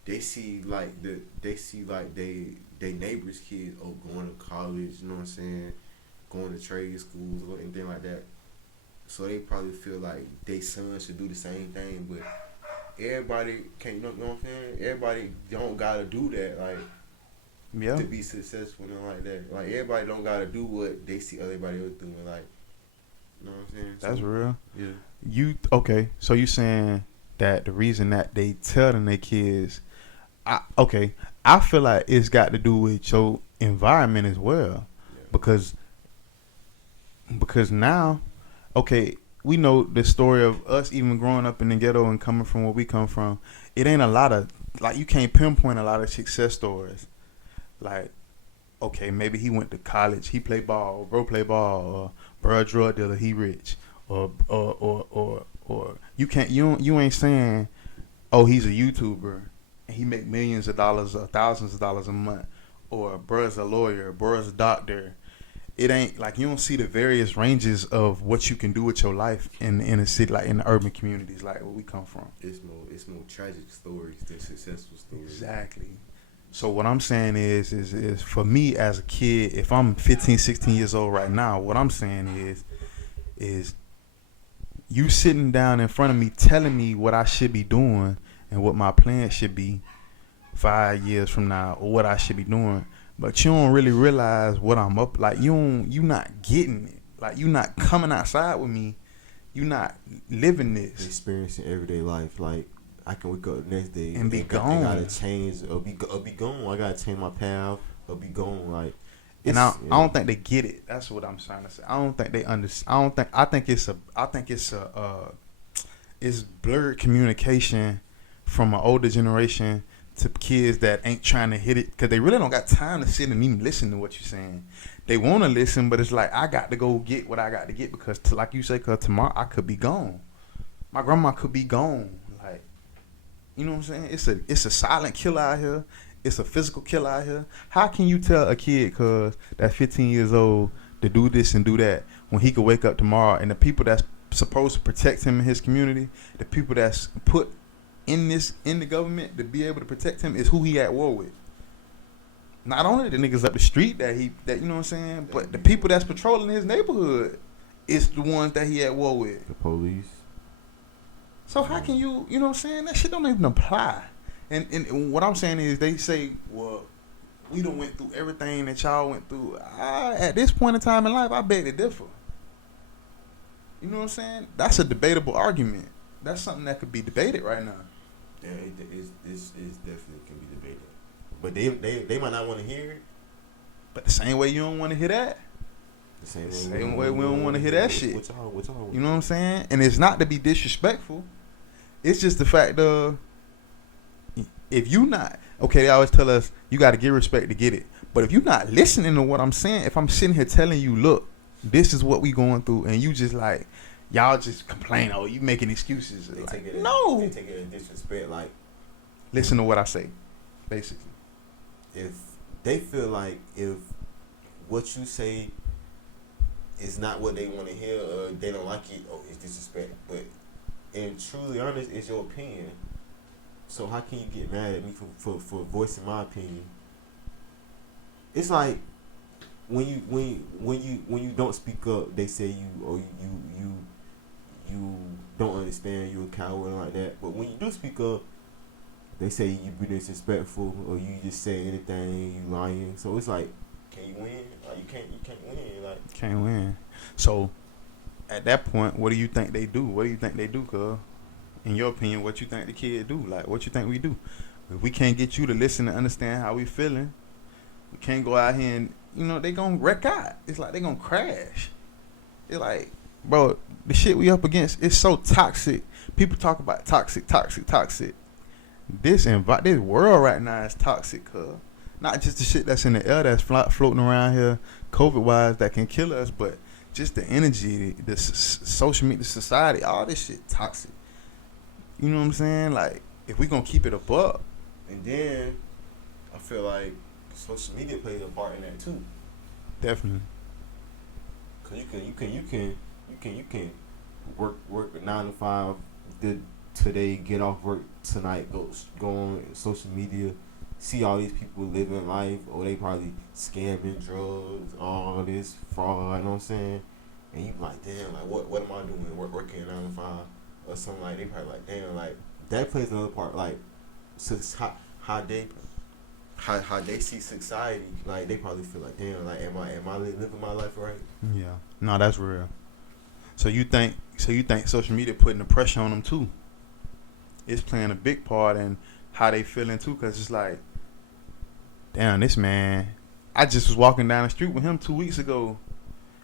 they see like they neighbors' kids going to college, you know what I'm saying, going to trade schools or anything like that. So they probably feel like their son should do the same thing, but everybody can't, you know what I'm saying? Everybody don't gotta do that, like, yeah, to be successful and like that. Like, everybody don't gotta do what they see everybody else doing, like, you know what I'm saying? That's real. Yeah. Okay, so you saying that the reason that they tell them their kids, I feel like it's got to do with your environment as well, Yeah. because now, okay, we know the story of us even growing up in the ghetto and coming from where we come from. It ain't a lot of, like, you can't pinpoint a lot of success stories. Like, okay, maybe he went to college, he played ball, bro play ball, or bro a drug dealer, he rich, or you ain't saying, oh, he's a YouTuber and he make millions of dollars or thousands of dollars a month, or bro's a lawyer, bro's a doctor. It ain't like, you don't see the various ranges of what you can do with your life in a city, like in the urban communities like where we come from. It's more tragic stories than successful stories. Exactly. So what I'm saying is for me as a kid, if I'm 15, 16 years old right now, what I'm saying is you sitting down in front of me telling me what I should be doing and what my plan should be 5 years from now, or what I should be doing. But you don't really realize what I'm up. Like, you not getting it. Like, you not coming outside with me. You not living this. Experiencing everyday life. Like, I can wake up the next day and be gone. I gotta change or be gone. I gotta change my path or be gone. Like, and I don't think they get it. That's what I'm trying to say. I don't think they understand. I think it's it's blurred communication from an older generation to kids that ain't trying to hit it because they really don't got time to sit and even listen to what you're saying. They want to listen, but it's like I got to go get what I got to get because, like you say, because tomorrow I could be gone. My grandma could be gone. Like, you know what I'm saying? It's a silent killer out here. It's a physical killer out here. How can you tell a kid, cause that's 15 years old, to do this and do that when he could wake up tomorrow and the people that's supposed to protect him in his community, the people that's put in the government to be able to protect him is who he at war with. Not only the niggas up the street that you know what I'm saying, but the people that's patrolling his neighborhood is the ones that he at war with. The police. So how can you know what I'm saying? That shit don't even apply. And what I'm saying is they say, well, we done went through everything that y'all went through. At this point in time in life, I beg to differ. You know what I'm saying? That's a debatable argument. That's something that could be debated right now. Yeah, it's definitely can be debated. But they might not want to hear it. But the same way you don't want to hear that. The same way we don't want to hear that shit. What's all, you know what I'm saying? And it's not to be disrespectful. It's just the fact of if you not okay, they always tell us you got to give respect to get it. But if you're not listening to what I'm saying, if I'm sitting here telling you, look, this is what we going through, and you just like y'all just complain, oh, you making excuses. They like, take it no, they take it in disrespect. Like, listen to what I say, basically. If they feel like if what you say is not what they want to hear, or they don't like it, oh, it's disrespect. But and truly honest, it's your opinion. So how can you get mad at me for voicing my opinion? It's like when you don't speak up, they say you don't understand, you a coward like that. But when you do speak up, they say you be disrespectful or you just say anything, you lying. So it's like, can you win? Like you can't win. Like can't win. So at that point, what do you think they do? What do you think they do, cuz? In your opinion, what you think the kid do? Like, what you think we do? If we can't get you to listen and understand how we feeling, we can't go out here and, you know, they gonna wreck out. It's like they gonna crash. It's like, bro, the shit we up against is so toxic. People talk about toxic. This world right now is toxic, cuz. Not just the shit that's in the air that's floating around here, COVID-wise, that can kill us, but just the energy, the social media, society, all this shit toxic. You know what I'm saying? Like, if we gonna keep it above. And then, I feel like social media plays a part in that too. Definitely. Cause you can work 9 to 5 today, get off work tonight, go on social media, see all these people living life, or they probably scamming drugs, all this fraud, you know what I'm saying? And you like, damn, like what am I doing? Working 9 to 5 or something. Like they probably like, damn, like that plays another part. Like, so how they see society, like they probably feel like, damn, like am I living my life right? Yeah, no, that's real. So you think social media putting the pressure on them too? It's playing a big part in how they feeling too, cause it's like, damn, this man, I just was walking down the street with him 2 weeks ago,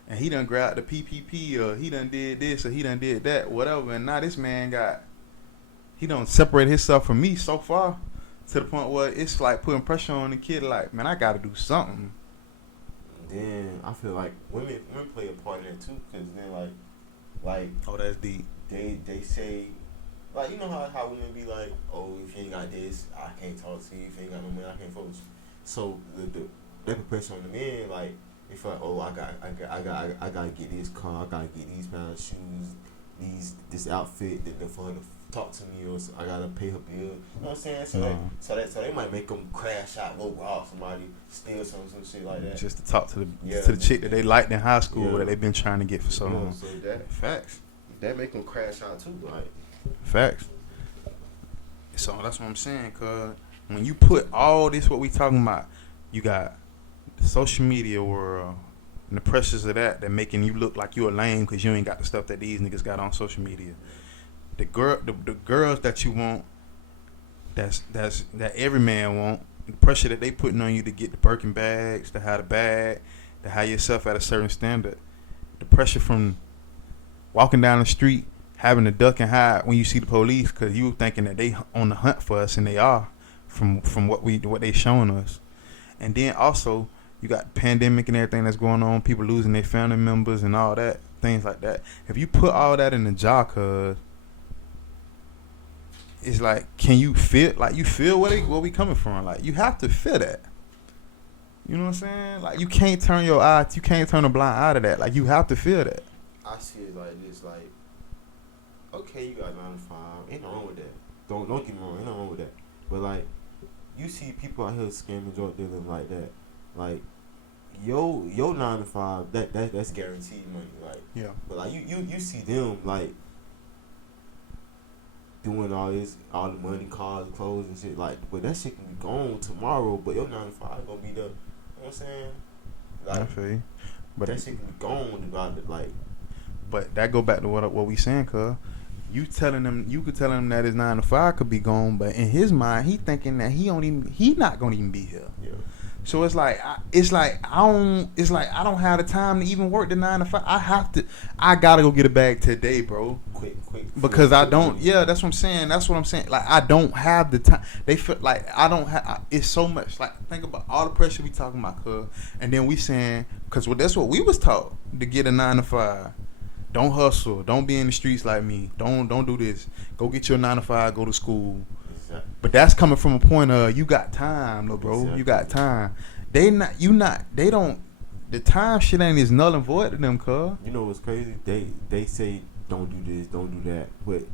and he done grabbed the PPP, or he done did this, or he done did that, whatever, and now this man he done separate himself from me so far to the point where it's like putting pressure on the kid, like, man, I gotta do something. Then I feel like women play a part in it too, cause then like oh, that's deep. They say, like, you know how women be like, oh, if you ain't got this, I can't talk to you. If you ain't got no money, I can't focus. So they put pressure on the men, like they feel like, oh, I gotta get this car, I gotta get these pound shoes, this outfit that for her to talk to me, or I gotta pay her bill. You know what I'm saying? So they might make them crash out, go rob somebody, steal some shit like that. Just to talk to the chick that they liked in high school that they've been trying to get for so long. So facts. That make them crash out too, like. Facts. So that's what I'm saying, cuz when you put all this, what we talking about, you got the social media world and the pressures of that making you look like you a lame because you ain't got the stuff that these niggas got on social media. The girls that you want that every man want. The pressure that they putting on you to get the Birkin bags, to have the bag, to have yourself at a certain standard. The pressure from walking down the street, having to duck and hide when you see the police, because you thinking that they on the hunt for us, and they are from what they showing us. And then also you got the pandemic and everything that's going on, people losing their family members and all that, things like that. If you put all that in the jar, cuz it's like, can you feel, like, you feel where we coming from? Like, you have to feel that. You know what I'm saying? Like, you can't turn a blind eye to that. Like, you have to feel that. I see it like this, like, okay, you got 9 to 5, ain't nothing wrong with that. Don't get me wrong, ain't nothing wrong with that. But like, you see people out here scamming, drug dealing like that. Like, your 9 to 5, that's guaranteed money. Like, yeah. But like, you see them like doing all the money, cars, clothes, and shit. Like, but that shit can be gone tomorrow. But your 9 to 5 gonna be the, you know what I'm saying? Like, I feel you. But that shit can be gone about it. Like, but that go back to what we saying, cuz you could tell him that his 9 to 5 could be gone, but in his mind, he thinking that he not gonna even be here. Yeah. So it's like I don't have the time to even work the 9 to 5. I gotta go get a bag today, bro. Quick. Because I don't. Yeah, that's what I'm saying. Like, I don't have the time. They feel like I don't have. It's so much. Like, think about all the pressure we talking about, cuz, and then we saying, because that's what we was taught, to get a 9 to 5. Don't hustle. Don't be in the streets like me. Don't do this. Go get your 9 to 5. Go to school. Exactly. But that's coming from a point of, you got time, little bro. Exactly. You got time. They don't. The time shit ain't is null and void to them, cuz. You know what's crazy? They say don't do this, don't do that, but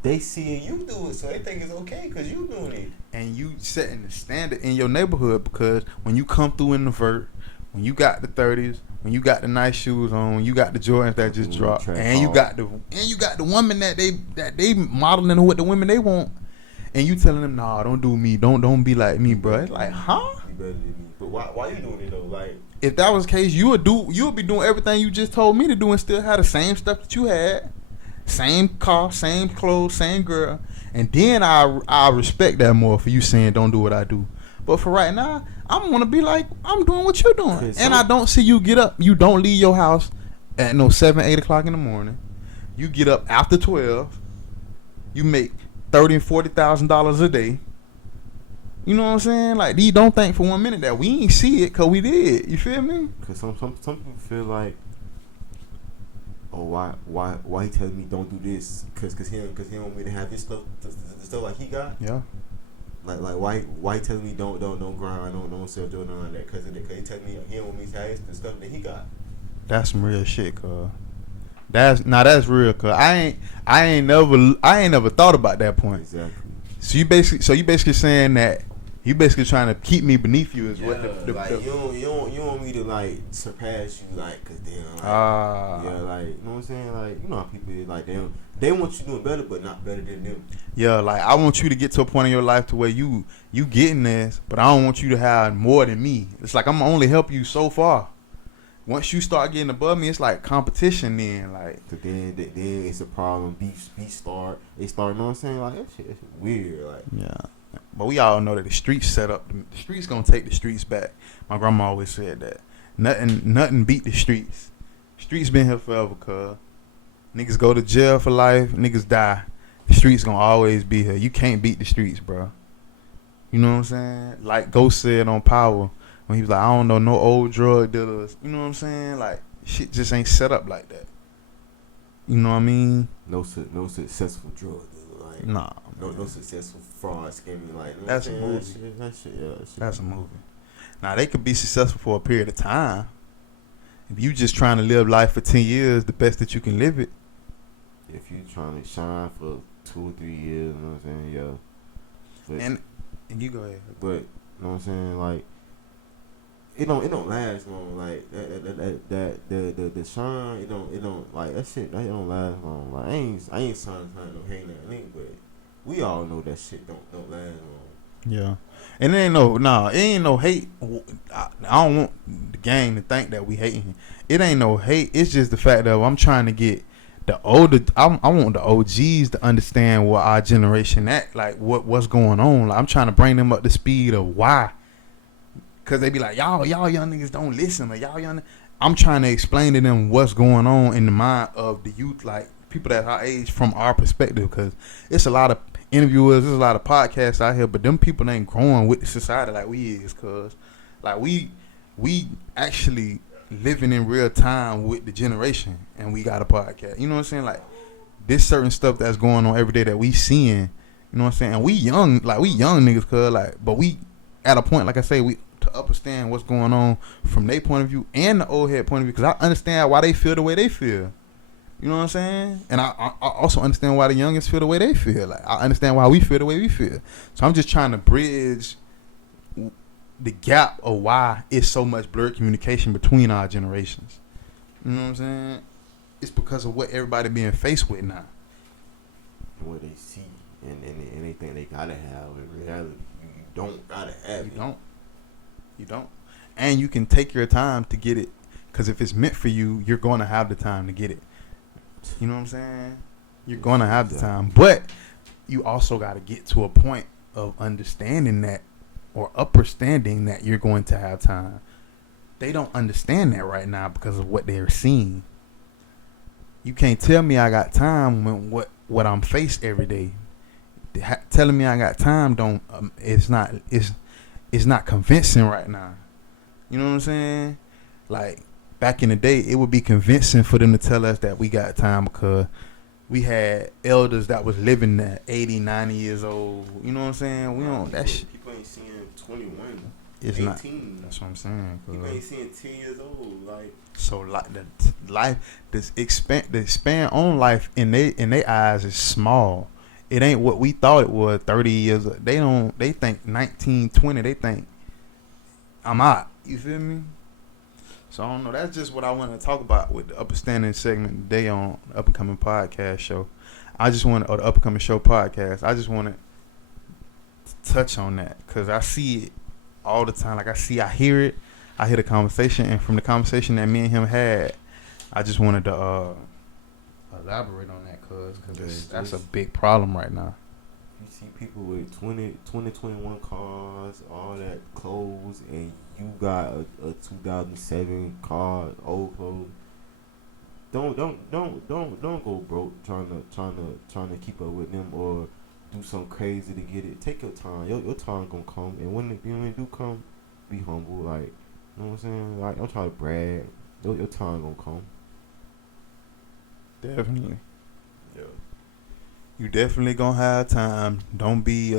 they seeing you do it, so they think it's okay because you doing it. And you setting the standard in your neighborhood, because when you come through in the vert, when you got the 30s, when you got the nice shoes on, when you got the Jordans that just dropped, and you got the woman that they modeling what the women they want, and you telling them, nah, don't do me, don't be like me, bro. It's like, huh? You better than me. But why you doing it though? Like, if that was the case, you would be doing everything you just told me to do and still have the same stuff that you had, same car, same clothes, same girl, and then I respect that more for you saying don't do what I do. But for right now, I'm gonna be like, I'm doing what you're doing, and I don't see you get up. You don't leave your house at 7, 8 o'clock in the morning. You get up after 12. You make $30,000 and $40,000 a day. You know what I'm saying? Like, you don't think for 1 minute that we ain't see it, cause we did. You feel me? Cause some people feel like, oh, why he telling me don't do this? Cause he don't want me to have this stuff, the stuff like he got. Yeah. Like why he telling me don't grind, don't sell Jordan like that? Cause he telling me he don't want me to have the stuff that he got. That's some real shit, cuz. That's real, cuz. I ain't never thought about that point. Exactly. So you basically saying that you basically trying to keep me beneath you is what the like you don't want me to like surpass you, like, cause damn, like, yeah, like, you know what I'm saying, like, you know how people is, like, they want you doing better but not better than them. Yeah, like, I want you to get to a point in your life to where you getting this, but I don't want you to have more than me. It's like, I'm gonna only help you so far. Once you start getting above me, it's like competition. Then, like, so then it's a problem. Beef start. They start. You know what I'm saying? Like, that shit is weird. Like, yeah. But we all know that the streets set up. The streets gonna take the streets back. My grandma always said that. Nothing beat the streets. Streets been here forever, cuz. Niggas go to jail for life. Niggas die. The streets gonna always be here. You can't beat the streets, bro. You know what I'm saying? Like Ghost said on Power, when he was like, I don't know no old drug dealers. You know what I'm saying? Like, shit just ain't set up like that. You know what I mean? No successful drug dealer. Like, nah. No successful fraud scamming. Like, you know, that's a movie. That shit. That's a movie. Now, they could be successful for a period of time. If you just trying to live life for 10 years, the best that you can live it. If you trying to shine for 2 or 3 years, you know what I'm saying? Yeah. But, and you go ahead. But, you know what I'm saying? Like, it don't last long. Like, the shine, it don't like, that shit, that don't last long. Like, I ain't trying no hate nothing, but we all know that shit don't last long. Yeah. And it ain't no hate. I don't want the gang to think that we hating him. It ain't no hate. It's just the fact that I'm trying to get I want the OGs to understand what our generation at, like what's going on. Like, I'm trying to bring them up to speed of why, cause they be like, y'all young niggas don't listen, like y'all young. I'm trying to explain to them what's going on in the mind of the youth, like people that our age, from our perspective, cause it's a lot of interviewers, there's a lot of podcasts out here, but them people ain't growing with the society like we is, cause like we actually living in real time with the generation, and we got a podcast. You know what I'm saying? Like, this certain stuff that's going on every day that we seeing. You know what I'm saying? And we young niggas, cuz like, but we at a point, like I say, we to understand what's going on from their point of view and the old head point of view, because I understand why they feel the way they feel. You know what I'm saying? And I also understand why the youngest feel the way they feel. Like, I understand why we feel the way we feel. So I'm just trying to bridge the gap of why it's so much blurred communication between our generations. You know what I'm saying? It's because of what everybody being faced with now. What they see and they think they gotta have. In reality, you don't gotta have it. You don't. And you can take your time to get it, because if it's meant for you, you're going to have the time to get it. You know what I'm saying? You're going to have the time. But you also got to get to a point of understanding that, or understanding that you're going to have time. They don't understand that right now because of what they're seeing. You can't tell me I got time when what I'm faced every day. Telling me I got time don't it's not convincing right now. You know what I'm saying? Like, back in the day, it would be convincing for them to tell us that we got time because we had elders that was living at 80, 90 years old. You know what I'm saying? We don't that shit. People ain't seeing 21. It's 18. not. That's what I'm saying. People ain't seeing 10 years old. Like, so, like, the life, the span on life in they eyes is small. It ain't what we thought it was 30 years. They think 19, 20. They think I'm out. You feel me? So I don't know. That's just what I want to talk about with the Upper Standing segment today on the Up and Coming Podcast Show. Or the Up and Coming Show podcast. I just want to touch on that because I see it all the time. Like, I hear it. I hear the conversation, and from the conversation that me and him had, I just wanted to elaborate on that because that's a big problem right now. You see people with 21 cars, all that clothes, and you got a 2007 car, old clothes. Don't go broke trying to keep up with them or do something crazy to get it. Take your time. Your time gonna come, and when it do come, be humble. Like, you know what I'm saying? Like, don't try to brag. Your time gonna come. Definitely. Yeah. You definitely gonna have time. Don't be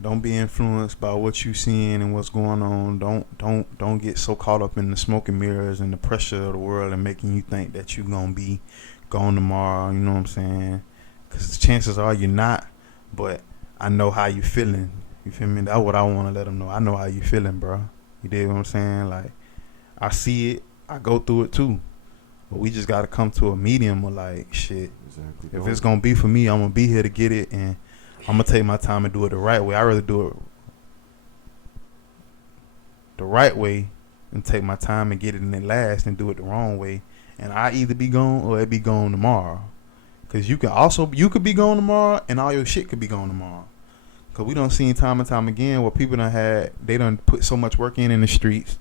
influenced by what you seeing and what's going on. Don't get so caught up in the smoke and mirrors and the pressure of the world and making you think that you gonna be gone tomorrow. You know what I'm saying? Because chances are you're not. But I know how you feeling. You feel me? That's what I want to let them know. I know how you feeling, bro. You dig what I'm saying? Like, I see it. I go through it too. But we just got to come to a medium of, like, shit. Exactly. If it's going to be for me, I'm going to be here to get it. And I'm going to take my time and do it the right way. I'd rather do it the right way and take my time and get it and it last and do it the wrong way. And I either be gone or it be gone tomorrow. Because you could be gone tomorrow and all your shit could be gone tomorrow. Because we done seen time and time again where people they done put so much work in the streets.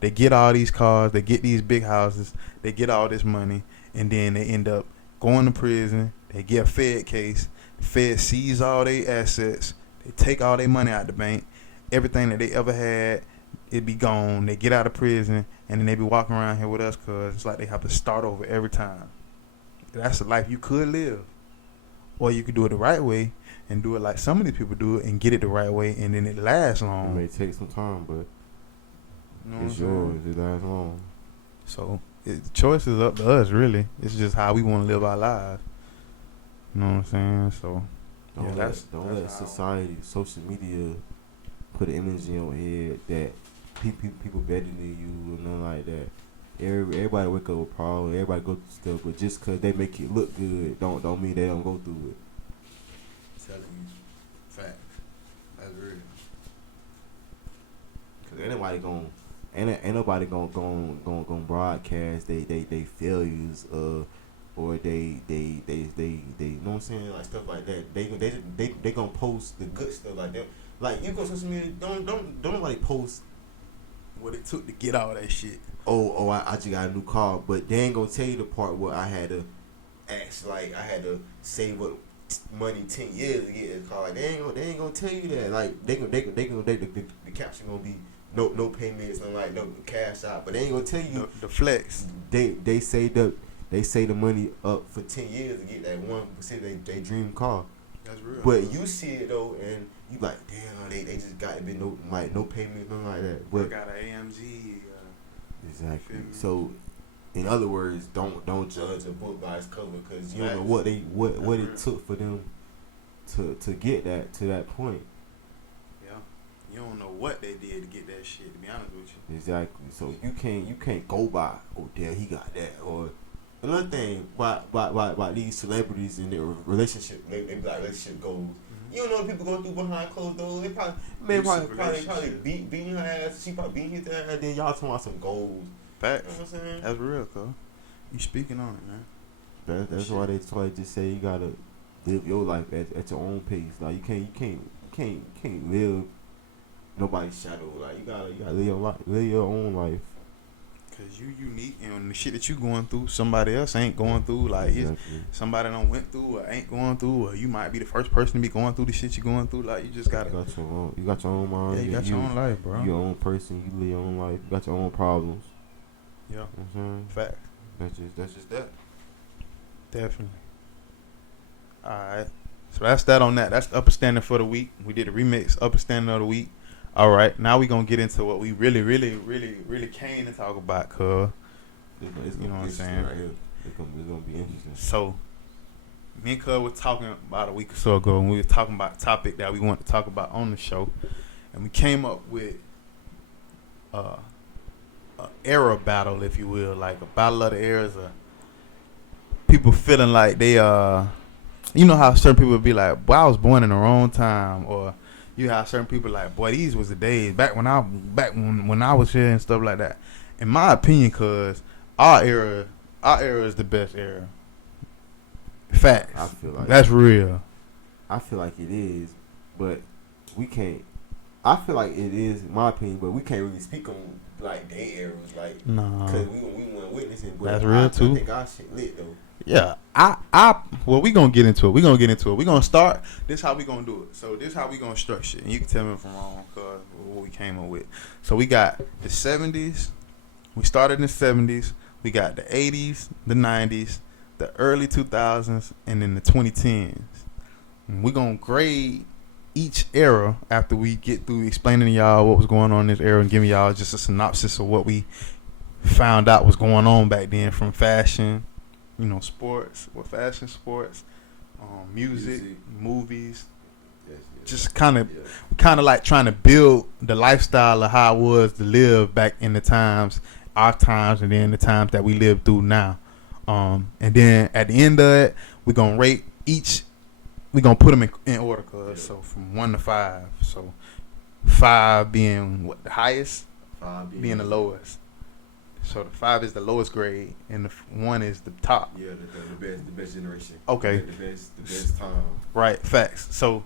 They get all these cars, they get these big houses, they get all this money, and then they end up going to prison. They get a Fed case. The Fed seize all their assets. They take all their money out the bank. Everything that they ever had, it be gone. They get out of prison, and then they be walking around here with us because it's like they have to start over every time. That's the life you could live. Or you could do it the right way and do it like some of these people do it and get it the right way, and then it lasts long. It may take some time, but it's yours. It lasts long. So the choice is up to us, really. It's just how we want to live our lives. You know what I'm saying? So don't let society, social media, put an image in your head that people better than you or nothing like that. Everybody wake up with problems. Everybody go through stuff, but just because they make it look good, don't mean they don't go through it. Telling you facts. That's real. Cause ain't nobody gonna broadcast they failures or they you know what I'm saying, like stuff like that. They gonna post the good stuff like that. Like you go to social media, don't nobody post what it took to get all that shit. I just got a new car, but they ain't gonna tell you the part where I had to act like I had to save up money 10 years to get this car. Like they ain't gonna tell you that. Like the caption gonna be no payments, no like no cash out, but they ain't gonna tell you The flex. They say the money up for 10 years to get that 1% they dream car. That's real. But you see it though, and you like, damn, they just got it, been no payments, nothing like that. But I got an AMG. Exactly. So, in other words, don't judge a book by its cover, because you don't know what it took for them to get to that point. Yeah, you don't know what they did to get that shit. To be honest with you. Exactly. So you can't go by, oh damn, he got that. Or another thing about these celebrities and their relationship, they be like relationship goals. You don't know what people go through behind closed doors. They probably beating her ass. She probably beating his ass. And then y'all talking about some goals. Facts. You know what I'm saying? That's real, cuz. You speaking on it, man. That's why they just say you gotta live your life at your own pace. Like you can't live nobody's shadow. Like you gotta live your life, live your own life. Cause you unique, and the shit that you going through, somebody else ain't going through. Like Exactly. somebody done went through or ain't going through, or you might be the first person to be going through the shit you going through. Like you just gotta. You got your own mind. Yeah, you got your own life, bro. You your own person. You live your own life. You got your own problems. Yeah. You know what I'm saying? Fact. That's just that. Definitely. All right. So that's that on that. That's the upper standing for the week. We did a remix, upper standing of the week. All right. Now we gonna get into what we really came to talk about, cuz. You know what I'm saying? Right here. It's gonna be interesting. So, me and Cuz was talking about a week or so ago, and we were talking about a topic that we wanted to talk about on the show, and we came up with a era battle, if you will, like a battle of the eras of people feeling like they you know how certain people would be like, boy, I was born in the wrong time, or you have certain people like, boy, these was the days back when I was here and stuff like that. In my opinion, cuz our era is the best era. Facts. I feel like that's real. I feel like it is, but we can't. I feel like it is, in my opinion, but we can't really speak on like they eras, like nah, because we weren't witnessing. But that's real too. I think our shit lit though. Yeah, well, we gonna get into it. We gonna start. This how we gonna do it. So this how we gonna structure it. And you can tell me if I'm wrong, cause what we came up with. So we got the 70s. We started in the 70s. We got the 80s, the 90s, the early 2000s, and then the 2010s. And we gonna grade each era after we get through explaining to y'all what was going on in this era and giving y'all just a synopsis of what we found out was going on back then, from fashion, you know, sports, music, movies. Yes. Just kind of like trying to build the lifestyle of how it was to live back in the times, our times, and then the times that we live through now. And then at the end of it, we're gonna rate each. We're gonna put them in order, cause so from 1 to 5. So 5 being what, the highest, 5 being the lowest. So the 5 is the lowest grade, and the 1 is the top. Yeah, the best generation. Okay. The best time. Right, facts. So,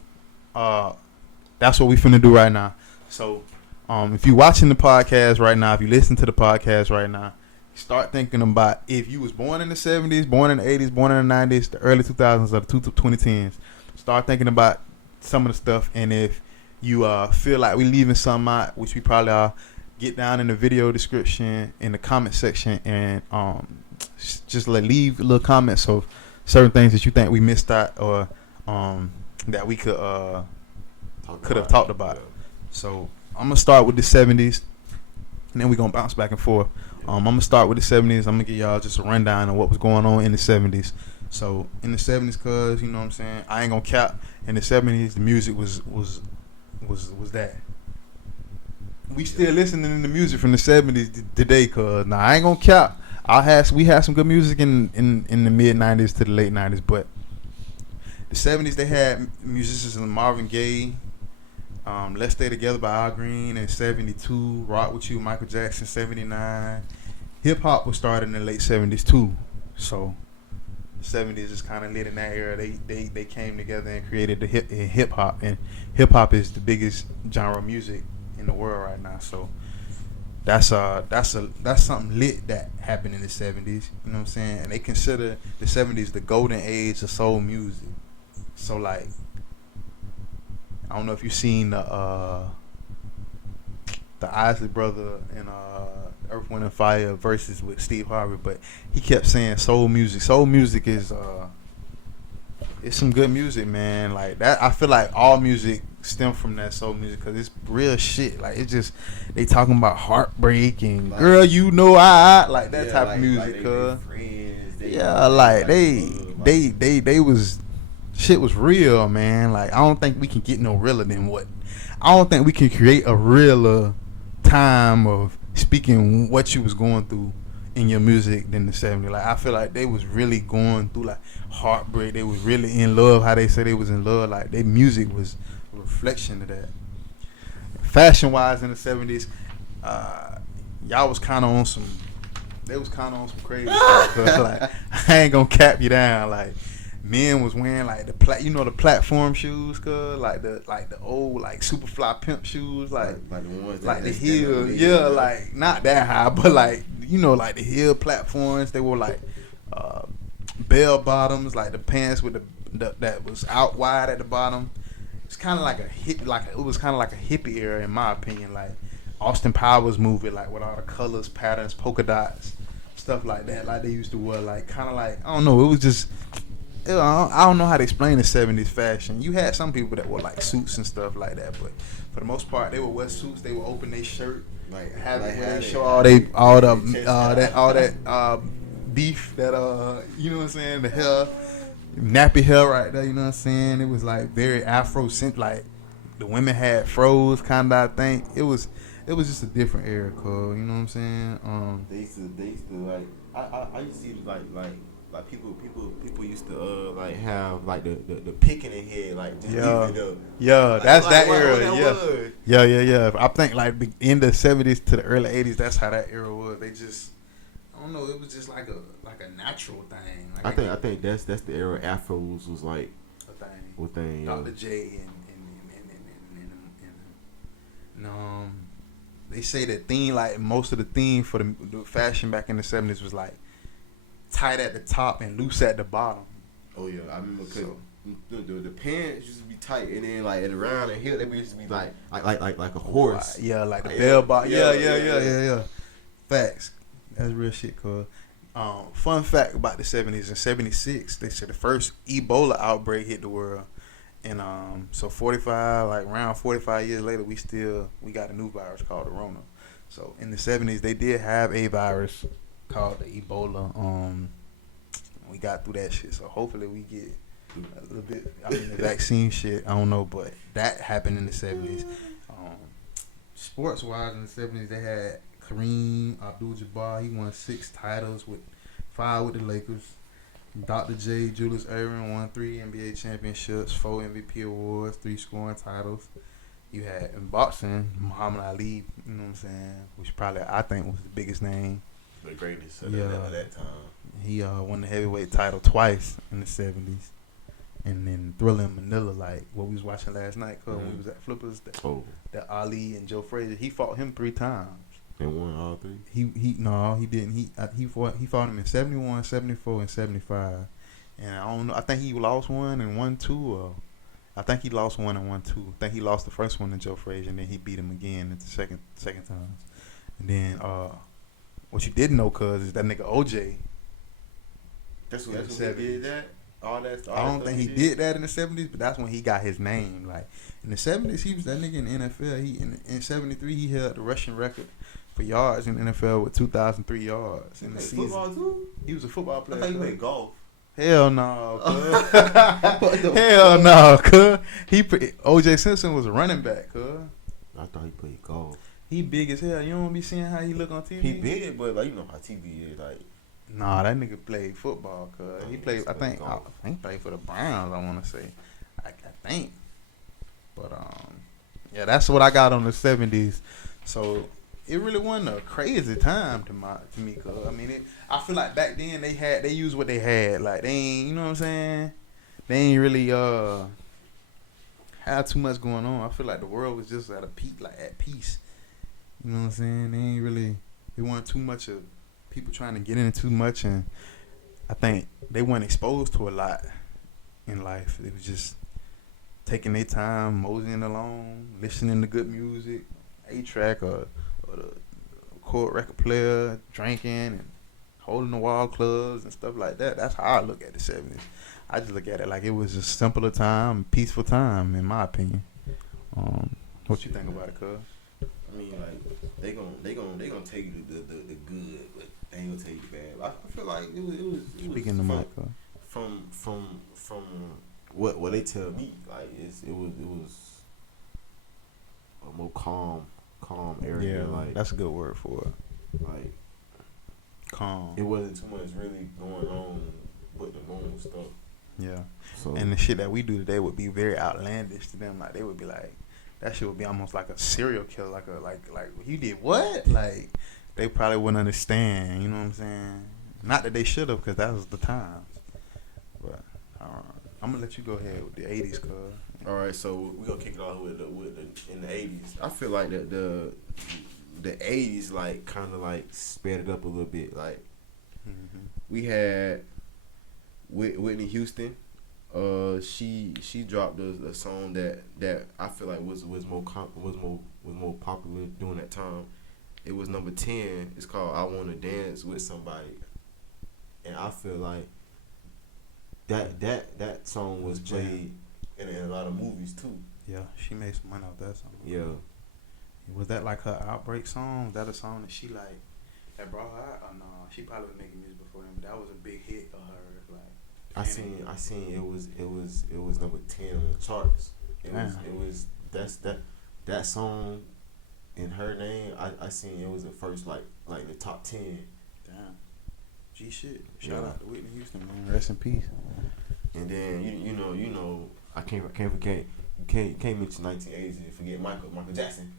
that's what we finna do right now. So, if you're watching the podcast right now, if you listen to the podcast right now, start thinking about if you was born in the 70s, born in the 80s, born in the 90s, the early 2000s, or the 2010s. Start thinking about some of the stuff, and if you feel like we leaving something out, which we probably are, get down in the video description, in the comment section, and just leave little comments of certain things that you think we missed out, or that we could have talked about. Yeah. So I'm gonna start with the 70s, and then we're gonna bounce back and forth. I'm gonna start with the 70s. I'm gonna give y'all just a rundown of what was going on in the 70s. So in the 70s, cuz, you know what I'm saying, I ain't gonna cap. In the 70s, the music was that. We still listening to music from the 70s today, cuz. Now I ain't gonna cap. We had some good music in the mid 90s to the late 90s, but the 70s they had musicians like Marvin Gaye, Let's Stay Together by Al Green in 72, Rock With You, Michael Jackson 79. Hip hop was started in the late 70s too. So '70s is kind of lit in that era. They came together and created the hip hop, and hip hop is the biggest genre of music in the world right now. So that's something lit that happened in the '70s. You know what I'm saying? And they consider the '70s the golden age of soul music. So like, I don't know if you've seen the Isley brother and Earth, Wind and Fire verses with Steve Harvey, but he kept saying soul music. Soul music is it's some good music, man. Like that, I feel like all music stem from that soul music because it's real shit. Like it's just they talking about heartbreak and like, girl, you know I like that type of music. They was shit was real, man. Like I don't think we can get no realer than what. I don't think we can create a realer time of speaking what you was going through in your music than the '70s. Like I feel like they was really going through like heartbreak. They was really in love. How they say they was in love. Like their music was a reflection of that. Fashion wise in the '70s, y'all was kind of on some. They was kind of on some crazy stuff. Like I ain't gonna cap you down. Like men was wearing like the the platform shoes, cause like the old like Superfly pimp shoes, like the ones like the heel, like not that high, but like like the heel platforms. They were like bell bottoms, like the pants with the that was out wide at the bottom. It's kind of like it was kind of like a hippie era in my opinion, like Austin Powers movie, like with all the colors, patterns, polka dots, stuff like that, like they used to wear, like kind of like I don't know, it was just. I don't know how to explain the '70s fashion. You had some people that wore like suits and stuff like that, but for the most part, they would wear suits. They would open their shirt, like have it where they show all that beef that you know what I'm saying, the hair, nappy hair right there. You know what I'm saying? It was like very Afro like the women had fros kind of. I think it was just a different era, cause you know what I'm saying. They used to like I used to see like people used to like have like the picking in here, like just leave it up. Yeah, like, that's like, that era. Yeah. I think like the end of the '70s to the early '80s, that's how that era was. They just I don't know, it was just like a natural thing. Like I think that's the era Afros was like a thing. Dr. J and they say the theme, like most of the theme for the fashion back in the '70s was like tight at the top and loose at the bottom. Oh yeah, I remember because the pants used to be tight and then like around the heel they used to be like a horse. Yeah, like the bell bottom. Yeah. Facts. That's real shit, cuz. Fun fact about the '70s. In '76, they said the first Ebola outbreak hit the world, and so around 45 years later, we got a new virus called the Rona. So in the '70s, they did have a virus called the Ebola. We got through that shit, so hopefully we get a little bit. I mean, the vaccine shit, I don't know, but that happened in the '70s. Sports wise, in the '70s, they had Kareem Abdul-Jabbar. He won 6 titles, 5 with the Lakers. Dr. J, Julius Erving won 3 NBA championships, 4 MVP awards, 3 scoring titles. You had in boxing Muhammad Ali, you know what I'm saying, which probably I think was the biggest name. The greatest at that time. He won the heavyweight title twice in the '70s, and then Thriller in Manila, like what we was watching last night, when we was at Flippers. That Ali and Joe Frazier, he fought him 3 times. And won all 3. He didn't. He fought him in '71, '74, and '75, and I don't know. I think he lost 1 and won 2, or I think he lost 1 and won 2. I think he lost the first one to Joe Frazier, and then he beat him again at the second time. And then what you didn't know, cuz, is that nigga OJ. That's when he did that. All that. I don't think he did that in the '70s, but that's when he got his name. Like in the '70s, he was that nigga in the NFL. He in '73, he held the rushing record for yards in the NFL with 2,003 yards in the season. Football too? He was a football player. I thought he played golf. Hell no, cuz. Hell no, cuz. OJ Simpson was a running back, cuz. I thought he played golf. He big as hell. You don't be seeing how he look on TV. He big, but like you know how TV is like. Nah, that nigga played football, cuz. He played. I think he played for the Browns. I want to say. I think. But yeah, that's what I got on the '70s. So it really wasn't a crazy time to me, cause I mean, I feel like back then they used what they had, like they ain't, you know what I'm saying? They ain't really had too much going on. I feel like the world was just at a peak, like at peace. You know what I'm saying? They ain't really, it wasn't too much of people trying to get into too much, and I think they weren't exposed to a lot in life. It was just taking their time, moseying along, listening to good music, A-track or the chord record player, drinking and holding the wall clubs and stuff like that. That's how I look at the 70s. I just look at it like it was a simpler time, peaceful time, in my opinion. What you think about it, cuz? I mean, like they gonna tell you the good, but they ain't gonna tell you the bad. I feel like it was Speaking to Mike, from what they tell me, like it was a more calm area. Yeah, like that's a good word for it. Like Calm. It wasn't too much really going on with the normal stuff. Yeah. So And the shit that we do today would be very outlandish to them. Like they would be like, that shit would be almost like a serial killer, like you did what? Like they probably wouldn't understand. You know what I'm saying? Not that they should have, because that was the times. But I'm gonna let you go ahead with the '80s, cuz. All right, so we gonna kick it off with the in the '80s. I feel like that the '80s like kind of like sped it up a little bit. Like we had Whitney Houston. She dropped a song that I feel like was more popular during that time. It was number 10. It's called "I Wanna Dance with Somebody," and I feel like that song was played in a lot of movies too. Yeah, she made some money off that song. Yeah. Was that like her outbreak song? Was that a song that she like that brought her out? Or no, she probably was making music before him, but that was a big hit of hers. Like I seen it was number 10 on the charts. It was that song in her name. I seen it was the first like the top 10. Damn. G shit. Shout out to Whitney Houston, man. Rest in peace. And then you know I can't forget. You can't mention 1980s and forget Michael Jackson.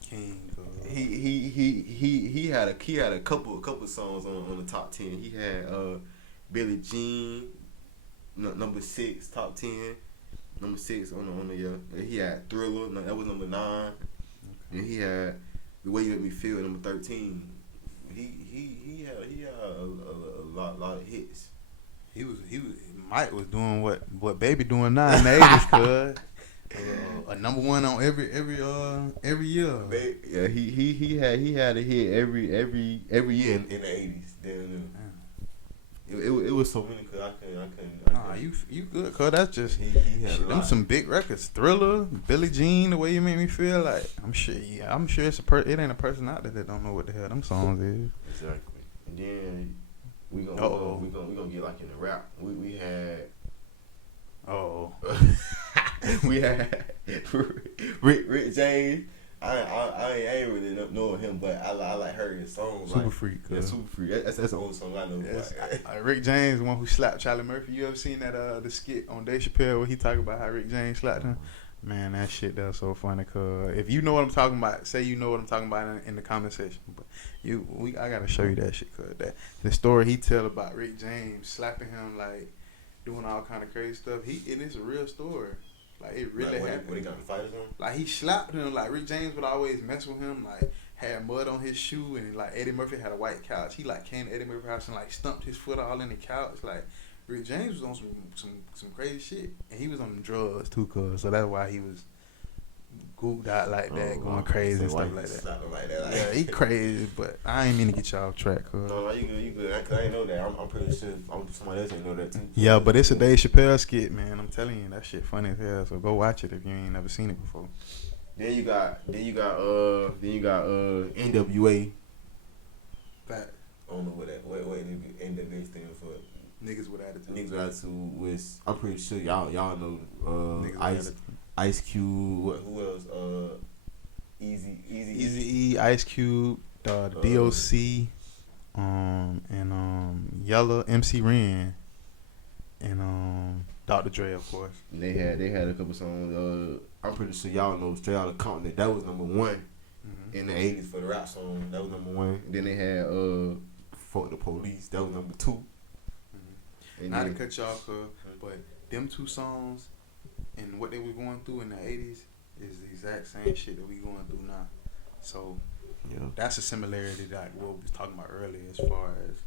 King. He had a couple songs on the top 10. He had Billie Jean, number 6, top 10. Number 6 on the yeah. He had Thriller, that was number 9. Okay. And he had The Way You Make Me Feel, number 13. He had a lot of hits. Mike was doing what Baby doing now in the '80s, cuz. A number one on every year. Yeah, he had a hit every year in the '80s. Then it was so many, cause I couldn't. Nah, you good, cuz that's just he had them some big records. Thriller, Billie Jean, The Way You Make Me Feel. Like I'm sure it's it ain't a person out there that don't know what the hell them songs is. Exactly. And then we gonna get like in the rap. We had we had Rick James. I ain't really know him, but I like heard his songs. Super Freak. Yeah, Super Freak. That's the only song I know. Rick James, the one who slapped Charlie Murphy. You ever seen that the skit on Dave Chappelle where he talk about how Rick James slapped him? Man, that shit that's so funny. Cause if you know what I'm talking about, say you know what I'm talking about in the comment section. But I gotta show you that shit. Cause the story he tell about Rick James slapping him, like doing all kind of crazy stuff. And it's a real story. Like it really happened. When he got in fight with him? Like he slapped him. Like Rick James would always mess with him. Like had mud on his shoe, and like Eddie Murphy had a white couch. He like came to Eddie Murphy's house and like stumped his foot all in the couch. Like Rick James was on some crazy shit, and he was on drugs too, cuz. So that's why he was gooped out like that, going crazy and stuff like that. Yeah, he crazy, but I ain't mean to get y'all off track, cuz. No, you good. I ain't know that. I'm pretty sure somebody else ain't know that too. Yeah, but it's a Dave Chappelle skit, man. I'm telling you, that shit funny as hell. So go watch it if you ain't never seen it before. Then you got NWA. Fact. I don't know what NWA stands for. Niggas with attitude. Niggas with attitude was. I'm pretty sure y'all know. Ice Cube. Who else? Eazy-E, Ice Cube, the DOC, and Yella, MC Ren, and Dr. Dre, of course. They had a couple songs. I'm pretty sure y'all know Straight Outta Compton. That was number 1 in the 80s for the rap song. That was number one. Then they had Fuck the Police. That was number two. And not to cut you off, but them two songs and what they were going through in the 80s is the exact same shit that we going through now. So that's a similarity that what we was talking about earlier as far as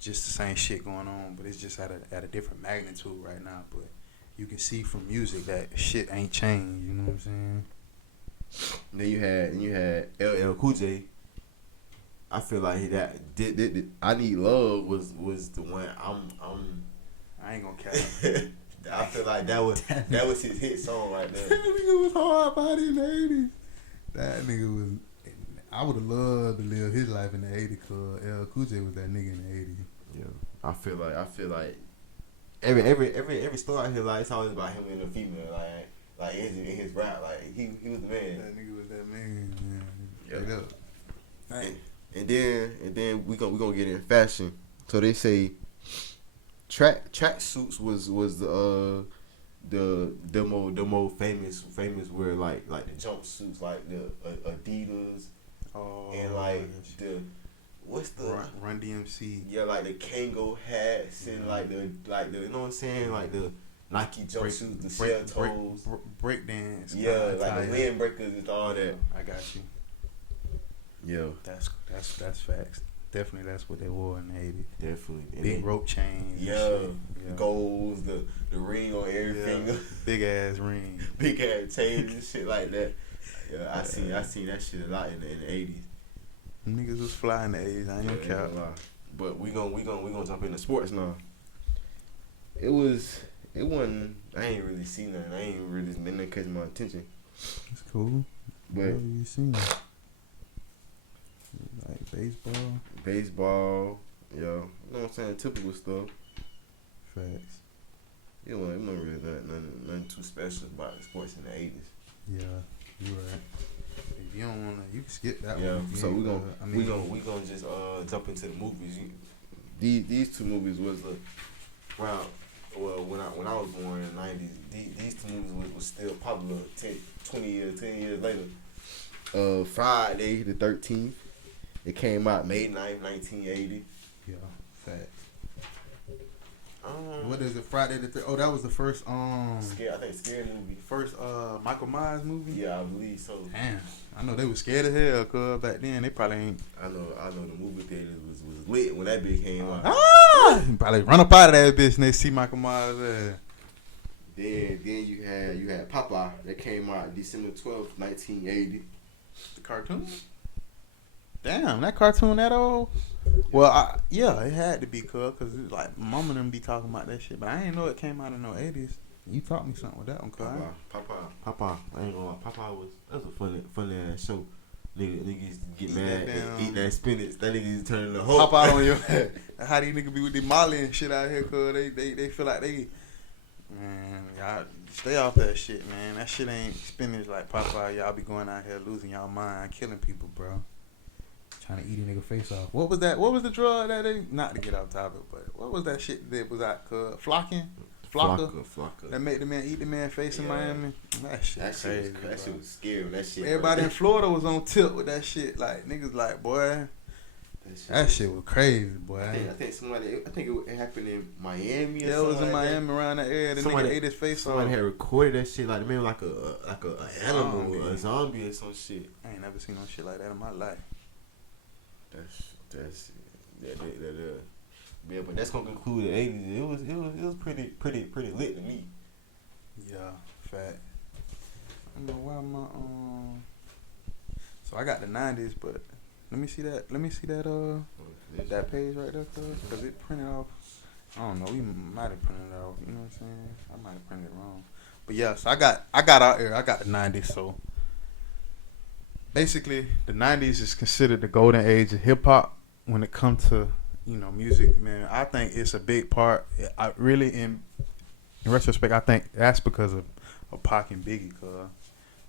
just the same shit going on, but it's just at a different magnitude right now. But you can see from music that shit ain't changed. You know what I'm saying? Then you had LL Cool J. I feel like that did I Need Love was the one I ain't gonna cap. I feel like that was his hit song right there. That nigga was hard body in the 80s. That nigga was. I would have loved to live his life in the 80s because LL Cool J was that nigga in the 80s. Yeah, I feel like every story I hear, like it's always about him and a female, like in his rap, like he was the man. That nigga was that man. Yeah. And then we gonna get in fashion. So they say track suits was the more famous were like the jumpsuits, like the Adidas, and like the what's the Run DMC? Yeah, like the Kango hats and like the you know what I'm saying, like the Nike jumpsuits, the shell toes, break dance. Yeah, like the windbreakers and all that. I got you. Yeah, that's facts. Definitely, that's what they wore in the 80s. Definitely. Big rope chains. Yeah. Golds, the ring on every finger. Big ass ring. Big ass chains and shit like that. Yeah, I seen that shit a lot in the 80s. Niggas was fly in the 80s. I ain't gonna cap. But we gonna jump into sports now. It wasn't. I ain't really seen nothing. I ain't really been catching my attention. It's cool. But what have you seen? Like baseball, you know what I'm saying, typical stuff. Facts. It wasn't really nothing too special about the sports in the 80s. Yeah, you right. If you don't wanna, you can skip that one. Yeah, so we gonna just jump into the movies. These two movies was around. Well, when I was born in the 90s, these two movies was still popular 10 years later. Friday the 13th. It came out May 9th, 1980. Yeah, facts. What is it? Friday the 13th? Oh, that was the first scary movie. First Michael Myers movie. Yeah, I believe so. Damn, I know they was scared as hell, cause back then they probably ain't. I know the movie theater was lit when that bitch came out. Probably run up out of that bitch and they see Michael Myers there. Then you had Popeye that came out December 12th, 1980. The cartoon. Damn, that cartoon that old? Well, it had to be cool because like mama them be talking about that shit, but I ain't know it came out in no 80s. You taught me something with that one, cuz. Popeye. I ain't gonna lie. Popeye that was a funny ass show. Niggas get mad and eat that spinach. That niggas turn into Hulk. Pop out on your head. How these niggas be with the Molly and shit out here, cuz they feel like they, man, y'all stay off that shit, man. That shit ain't spinach like Popeye. Y'all be going out here losing y'all mind, killing people, bro. Trying to eat a nigga face off. What was that? What was the drug that they, not to get off topic, but what was that shit that was out, Flocka. That made the man eat the man face in Miami. That shit crazy. That shit was scary. That shit. Everybody in Florida was on tilt with that shit. Like niggas, like boy, that shit was crazy, boy. I think it happened in Miami. Yeah, it was in Miami around that area. The nigga ate his face off. Somebody had recorded that shit. Like maybe like a animal, or a zombie or some shit. I ain't never seen no shit like that in my life. That's yeah, but that's gonna conclude the 80s. It was pretty lit to me. Yeah, fact. I don't know why my So I got the 90s, but let me see that that page right there, cause it printed off. I don't know. We might have printed it off. You know what I'm saying? I might have printed it wrong. But yeah, so I got out here. I got the 90s. So basically, the 90s is considered the golden age of hip hop when it comes to music, man. I think it's a big part. I really, in retrospect, I think that's because of Pac and Biggie,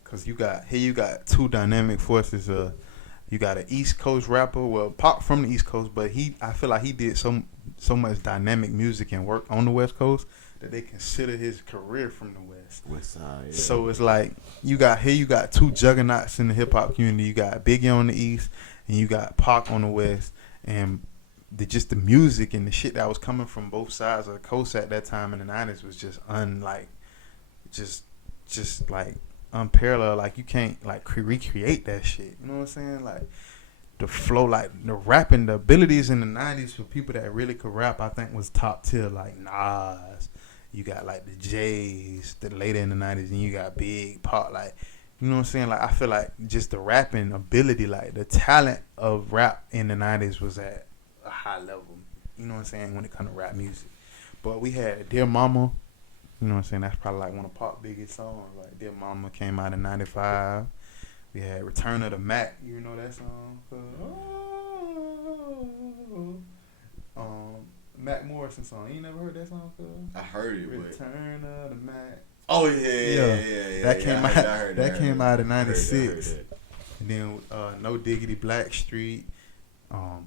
cause you got two dynamic forces. You got an East Coast rapper, well, Pac from the East Coast, but I feel like he did so much dynamic music and work on the West Coast that they consider his career from the West. West Side. Yeah. So it's like you got two juggernauts in the hip hop community. You got Biggie on the East, and you got Pac on the West, and just the music and the shit that was coming from both sides of the coast at that time in the 90s was just just like unparalleled. Like you can't like recreate that shit. You know what I'm saying? Like the flow, like the rapping, the abilities in the 90s for people that really could rap, I think was top tier. Like Nas, you got like the J's, the later in the 90s, and you got Big Pop. Like, you know what I'm saying? Like I feel like just the rapping ability, like the talent of rap in the 90s was at a high level. You know what I'm saying? When it comes to rap music. But we had Dear Mama. You know what I'm saying? That's probably like one of Pop's biggest songs. Like Dear Mama came out in '95. We had Return of the Mac. You know that song? Mac Morrison song. You ain't never heard that song? I heard it. Return of the Mac. Oh yeah. That came out. That came out in '96. Heard And then No Diggity, Blackstreet,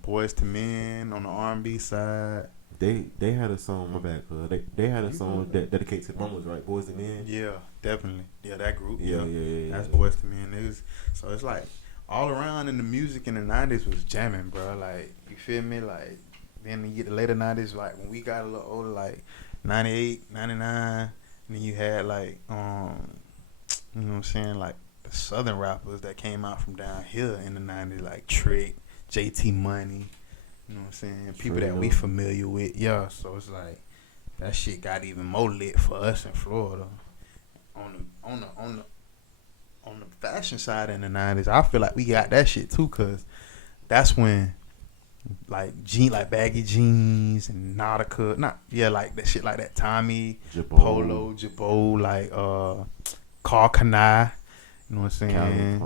Boys to Men on the R&B side. They had a song, my bad, they had a song dedicated to mamas, right? Boys and Men. Yeah, definitely. Yeah, that group. Yeah. That's Boys to Men niggas. So it's like all around in the music in the 90s was jamming, bro. Like, you feel me? Like, then you get the later 90s, like when we got a little older, like 98, 99, and then you had like, you know what I'm saying? Like the Southern rappers that came out from down here in the 90s, like Trick, JT Money. You know what I'm saying? People that we familiar with. Yeah, so it's like that shit got even more lit for us in Florida. On the fashion side in the 90s, I feel like we got that shit too, cause that's when like baggy jeans and Nautica, like that shit like that Tommy, Polo, Jabot, like Carl Kanai. You know what I'm saying?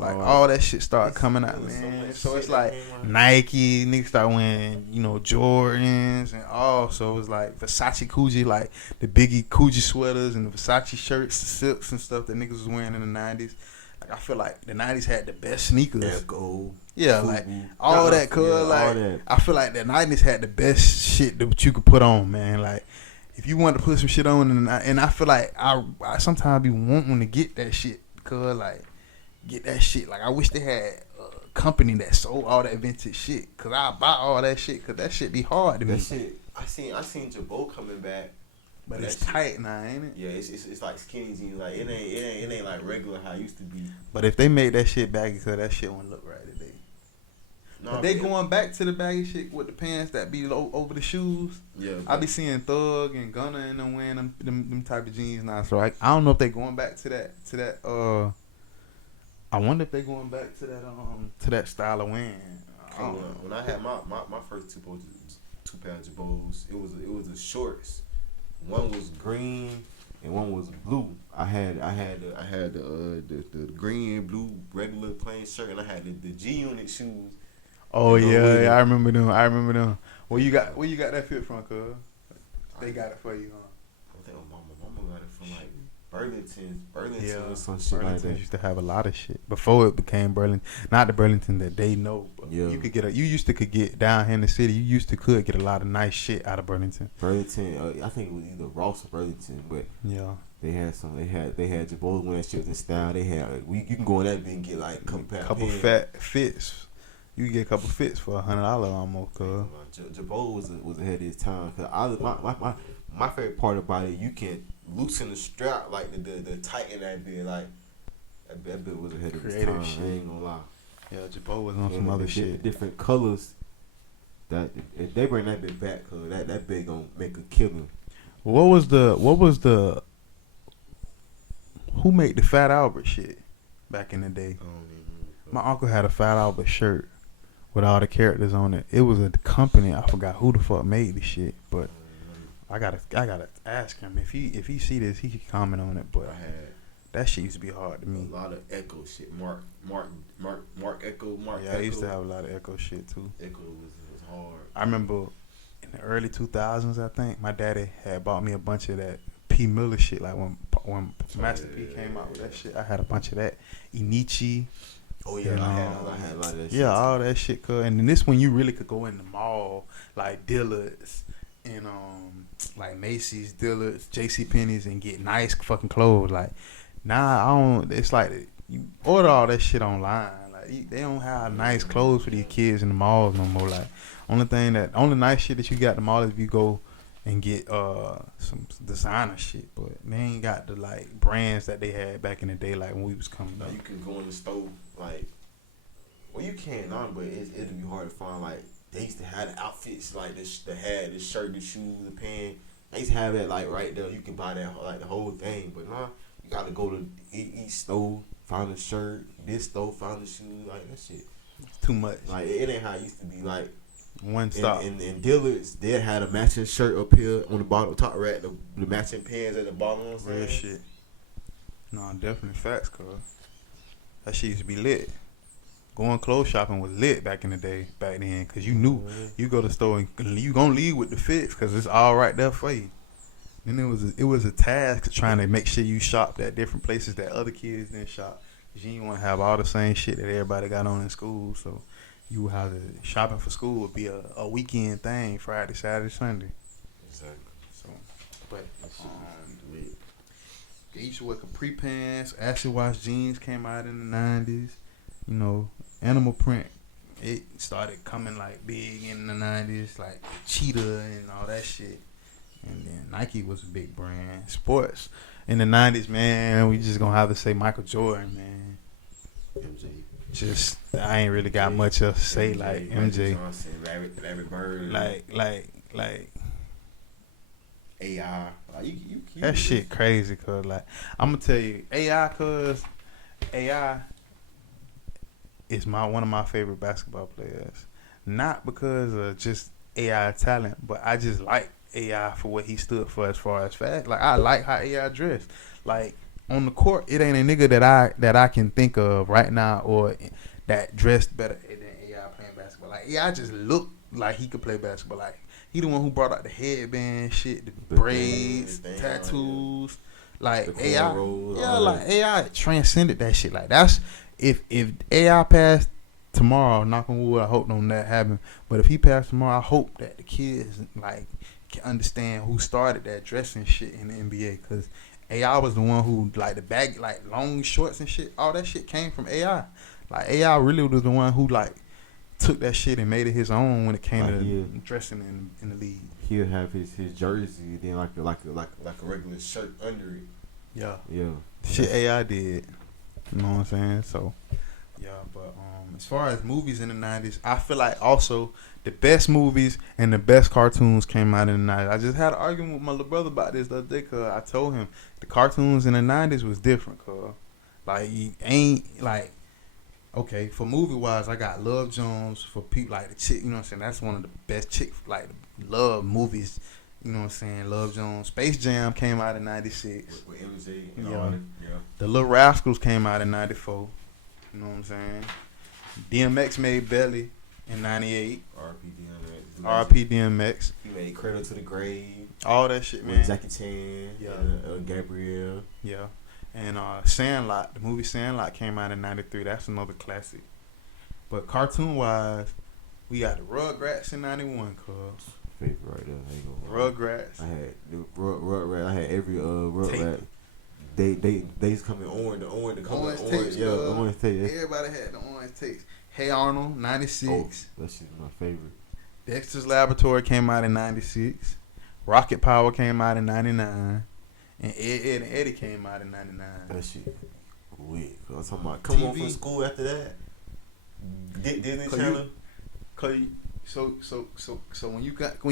Like all that shit started coming out, man. So it's like Nike, niggas start wearing, Jordans and all. So it was like Versace Coogee, like the Biggie Coogee sweaters and the Versace shirts, the silks and stuff that niggas was wearing in the 90s. Like I feel like the 90s had the best sneakers. Echo, yeah, Fubu, like all that, cuz like all that. I feel like the 90s had the best shit that you could put on, man. Like if you wanted to put some shit on, and I feel like I sometimes be wanting to get that shit. Cause like get that shit. Like I wish they had a company that sold all that vintage shit. Cause I buy all that shit. Cause that shit be hard to me. That shit. I seen Jabot coming back. But it's tight now, ain't it? Yeah, it's like skinny jeans. Like it ain't like regular how it used to be. But if they made that shit baggy, cause that shit wouldn't look right today. No, but they going back to the baggy shit with the pants that be low over the shoes. Yeah, I be seeing Thug and Gunna and them wearing them type of jeans now. So I don't know if they going back to that. I wonder if they going back to that style of wearing. When I had my first two pairs of Jabots, it was the shorts. One was green and one was blue. I had the green and blue regular plain shirt, and I had the G Unit shoes. Oh yeah, I remember them. Where you got that fit from, cuz? They got it for you, huh? I think mama got it from like Burlington yeah, or some shit like that. Used to have a lot of shit before it became Burlington. Not the Burlington that they know, but yeah. You used to get down here in the city. You used to could get a lot of nice shit out of Burlington. Burlington, I think it was either Ross or Burlington, but yeah. They had Jabot when that shit was in style. They had you can go in that bit and get like a couple fat fits. You can get a couple fits for $100 almost, cuz. Jabot was ahead of his time. Cause my favorite part about it, you can loosen the strap like the tighten that bit, like that bit was ahead of his time. Shit. I ain't gonna lie. Yeah, Jabot was on some other shit. Different colors. That if they bring that bit back, cuz that bit gonna make a killer. What was the who made the Fat Albert shit back in the day? My uncle had a Fat Albert shirt with all the characters on it. It was a company. I forgot who the fuck made the shit, but I gotta ask him if he see this, he can comment on it. But that shit used to be hard to me. A lot of Echo shit. Mark Echo. Yeah, I used to have a lot of Echo shit too. Echo was hard. I remember in the early 2000s, I think my daddy had bought me a bunch of that P Miller shit. Like when Master P came out with that shit, I had a bunch of that. Inichi. Oh yeah, I had a lot of that shit. Yeah, all that shit. And then this one you really could go in the mall, like Dillard's in like Macy's, Dillard's, J.C. Penney's and get nice fucking clothes. Like, nah, I don't. It's like you order all that shit online. Like, they don't have nice clothes for these kids in the malls no more. Like, only nice shit that you got at the mall is if you go and get some designer shit, but they ain't got the like brands that they had back in the day, like when we was coming up. You can go in the store, like, well, you can on, but it'll be hard to find. Like, they used to have the outfits like the hat, the shirt, the shoes, the pants. They used to have that like right there. You can buy that like the whole thing, but nah, you gotta go to each store, find a shirt, this store, find the shoes, like that shit. It's too much. Like it ain't how it used to be. Like one stop. In Dillard's, they had a matching shirt up here on the bottom, top rack, the matching pants at the bottom. You know what I'm Real saying? shit. No, definitely facts, cuz. That shit used to be lit. Going clothes shopping was lit back in the day, back then, because you knew you go to the store and you gonna leave with the fits because it's all right there for you. Then it was a task trying to make sure you shopped at different places that other kids didn't shop. Cause you didn't want to have all the same shit that everybody got on in school. So you would have to, shopping for school would be a weekend thing, Friday, Saturday, Sunday. Exactly. So, but they used to wear capri pants, acid wash jeans came out in the 90s. You know, animal print, it started coming like big in the 90s, like Cheetah and all that shit. And then Nike was a big brand. Sports in the 90s, man, we just gonna have to say Michael Jordan, man. MJ. Just, I ain't really got much else to say. Like MJ. Johnson, Larry Bird. Like AI. Like, you that shit crazy, cuz. Like, I'm gonna tell you, AI is one of my favorite basketball players. Not because of just AI talent, but I just like AI for what he stood for as far as fast. Like, I like how AI dressed. Like, on the court, it ain't a nigga that I can think of right now or that dressed better than AI playing basketball. Like, AI just looked like he could play basketball. Like, he the one who brought out the headband shit, the braids, tattoos. Like, AI, like AI transcended that shit. Like, that's if AI passed tomorrow, knock on wood, I hope don't that happen. But if he passed tomorrow, I hope that the kids like can understand who started that dressing shit in the NBA, because AI was the one who like the bag, like long shorts and shit. All that shit came from AI. Like, AI really was the one who like took that shit and made it his own when it came to dressing in the league. He'll have his jersey, then like a regular shirt under it. Yeah. Yeah. Shit AI did. You know what I'm saying? So yeah, but as far as movies in the 90s, I feel like also the best movies and the best cartoons came out in the 90s. I just had an argument with my little brother about this the other day, cause I told him the cartoons in the 90s was different, cause like, you ain't like, okay, for movie wise, I got Love Jones for people like the chick, you know what I'm saying? That's one of the best chick like love movies, you know what I'm saying? Love Jones. Space Jam came out in 96. With MJ and all that. Yeah. The Little Rascals came out in 94. You know what I'm saying? DMX made Belly in 98. R.P. DMX. He made Cradle to the Grave. All that shit, man. Jackie Chan. Yeah. Gabrielle. Yeah. And Sandlot, the movie Sandlot came out in 93. That's another classic. But cartoon wise, we got the Rugrats in 91, cuz. Favorite right there. I ain't gonna lie. Rugrats. I had the Rugrat. I had every Rugrat. They used to come in orange. The color Orange orange. tapes, Yeah, orange tape. Everybody had the orange tapes. Hey Arnold, 96. Oh, that shit's my favorite. Dexter's Laboratory came out in 96. Rocket Power came out in 99. And Ed and Eddie came out in 99. That shit weird. I'm talking about come on from school after that. Disney Channel. So when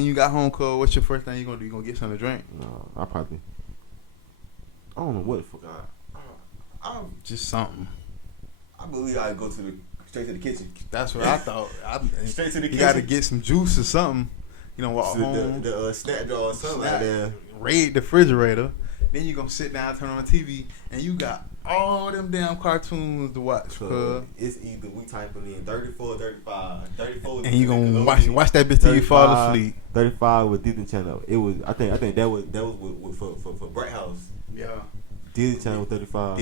you got home, cuz, what's your first thing you gonna do? You gonna get something to drink? No, I don't know what the fuck I'm just something. I believe I'd go straight to the kitchen. That's what I thought. Straight to the kitchen. You gotta get some juice or something. You know, walk so home. The snack drawer or something like that. Raid the refrigerator. Then you gonna sit down, turn on the TV, and you got all them damn cartoons to watch. So it's either we typing in 34, 35, 34, and you gonna watch that bitch till you fall asleep. 35 with Disney Channel. It was I think that was with for Bright House. Yeah. Disney Channel with 35.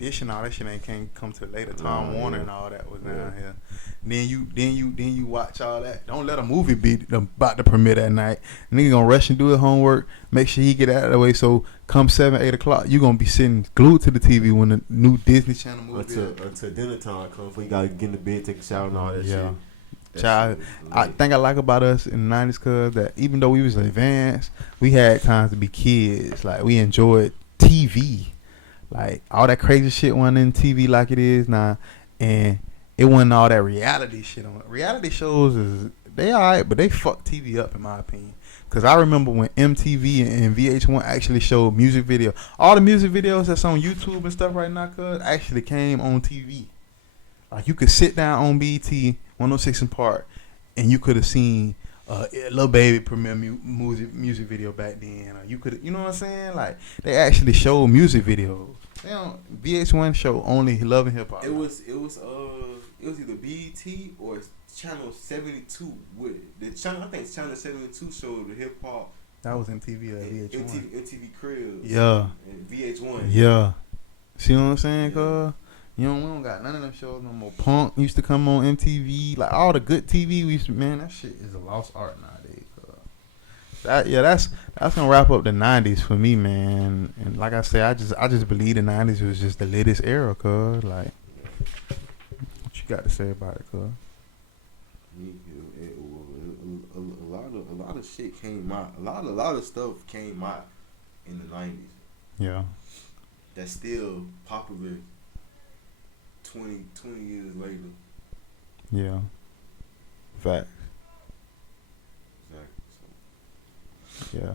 Dish and all that shit ain't can't come to later. Tom Warner and all that was down here. Then you watch all that. Don't let a movie be about to premiere that night. Nigga gonna rush and do his homework. Make sure he get out of the way. So come 7, 8 o'clock, you gonna be sitting glued to the TV when the new Disney Channel movie until dinner time comes. Before you gotta get in the bed, take a shower, and all that shit. Child, I think I like about us in the 90s cause that even though we was advanced, we had times to be kids. Like we enjoyed TV. Like all that crazy shit wasn't in TV like it is now, and it wasn't all that reality shit on it. Reality shows they alright, but they fuck TV up in my opinion. Cause I remember when MTV and VH1 actually showed music video. All the music videos that's on YouTube and stuff right now, cuz actually came on TV. Like you could sit down on BET 106 and Park, and you could have seen Lil Baby premiere music video back then. Or you could, you know what I'm saying? Like they actually showed music videos. They don't, VH1 show only Love and Hip Hop. It was either BET or Channel 72. With the channel, I think Channel 72 showed the hip hop. That was MTV or VH1. MTV Cribs. Yeah. And VH1. Yeah. See what I'm saying, cuz? We don't got none of them shows no more. Punk used to come on MTV. Like all the good TV we used to, man, that shit is a lost art nowadays. That's gonna wrap up the 90s for me, man. And like I say, I just believe the 90s was just the latest era, cuz. Like, what you got to say about it, cuz? A lot of shit came out. A lot of stuff came out in the 90s. Yeah. That's still popular 20 years later. Yeah. Facts. Exactly. Yeah.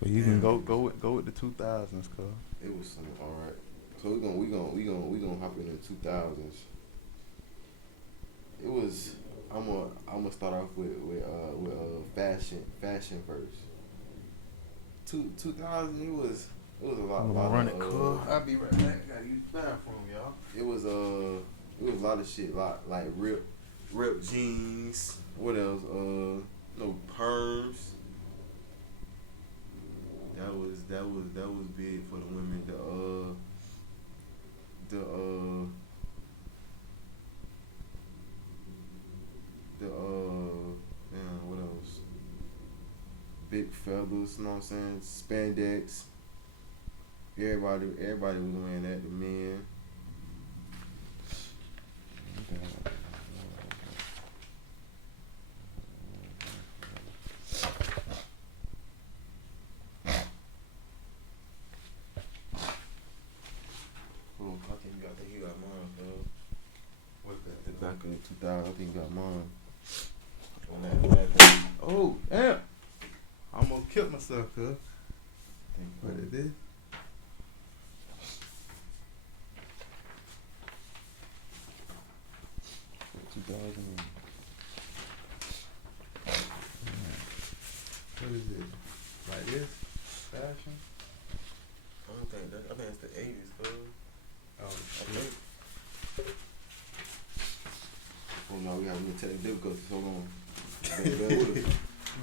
But you can go with the 2000s, cuz. It was some alright. So we gonna hop in the 2000s. It was. I'm gonna start off with fashion first. 2000 it was a lot. I'm gonna run it, cuz. I'll be right back. Gotta use the bathroom, y'all. It was a lot of shit, like rip jeans. What else? No perms. That was big for the women. What else? Big feathers, you know what I'm saying? Spandex. Everybody was wearing that. The men. I think you got mine, bro. What's that? The back of the 2000, I think you got mine. On that thing. Oh, damn. I almost killed myself, cuz. What it did? What is it? Like this? Fashion? I don't think that. I think it's the 80s, bro. Oh, shit. Oh no, we have new technical difficulties. Hold on.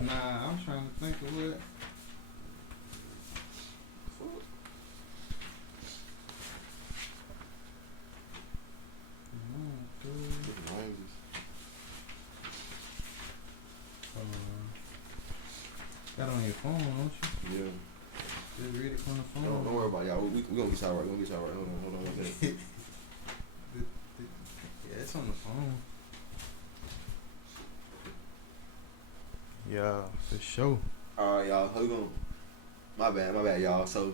Nah, I'm trying to think of what. Got on your phone, don't you? Yeah. Just read it from the phone. Don't worry about it, y'all. We gonna get y'all right. Hold on one second. Yeah, it's on the phone. Yeah, for sure. All right, y'all. We gonna. My bad, y'all. So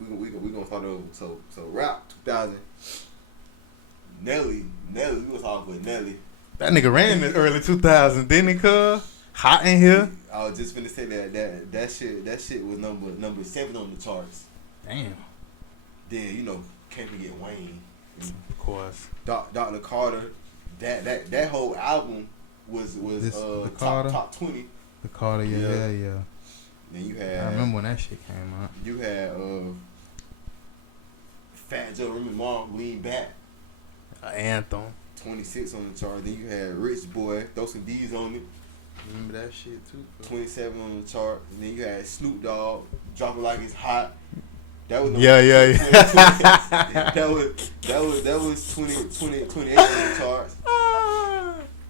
we gonna start over. So rap 2000. Nelly. We was talking with Nelly. That nigga ran in the early 2000s, didn't he, cuz? Hot in here. I was just finna say that shit was number 7 on the charts. Damn. Then can't forget Wayne. Of course. Dr. Carter. That whole album was top 20. The Carter, yeah. Then you had. I remember when that shit came out. You had Fat Joe, Remy Ma, Lean Back. Anthem. 26 on the chart. Then you had Rich Boy, throw some D's on it. Remember that shit too. 27 on the chart. And then you had Snoop Dogg, Drop It Like It's Hot. That was Yeah. that was 2028 on the charts.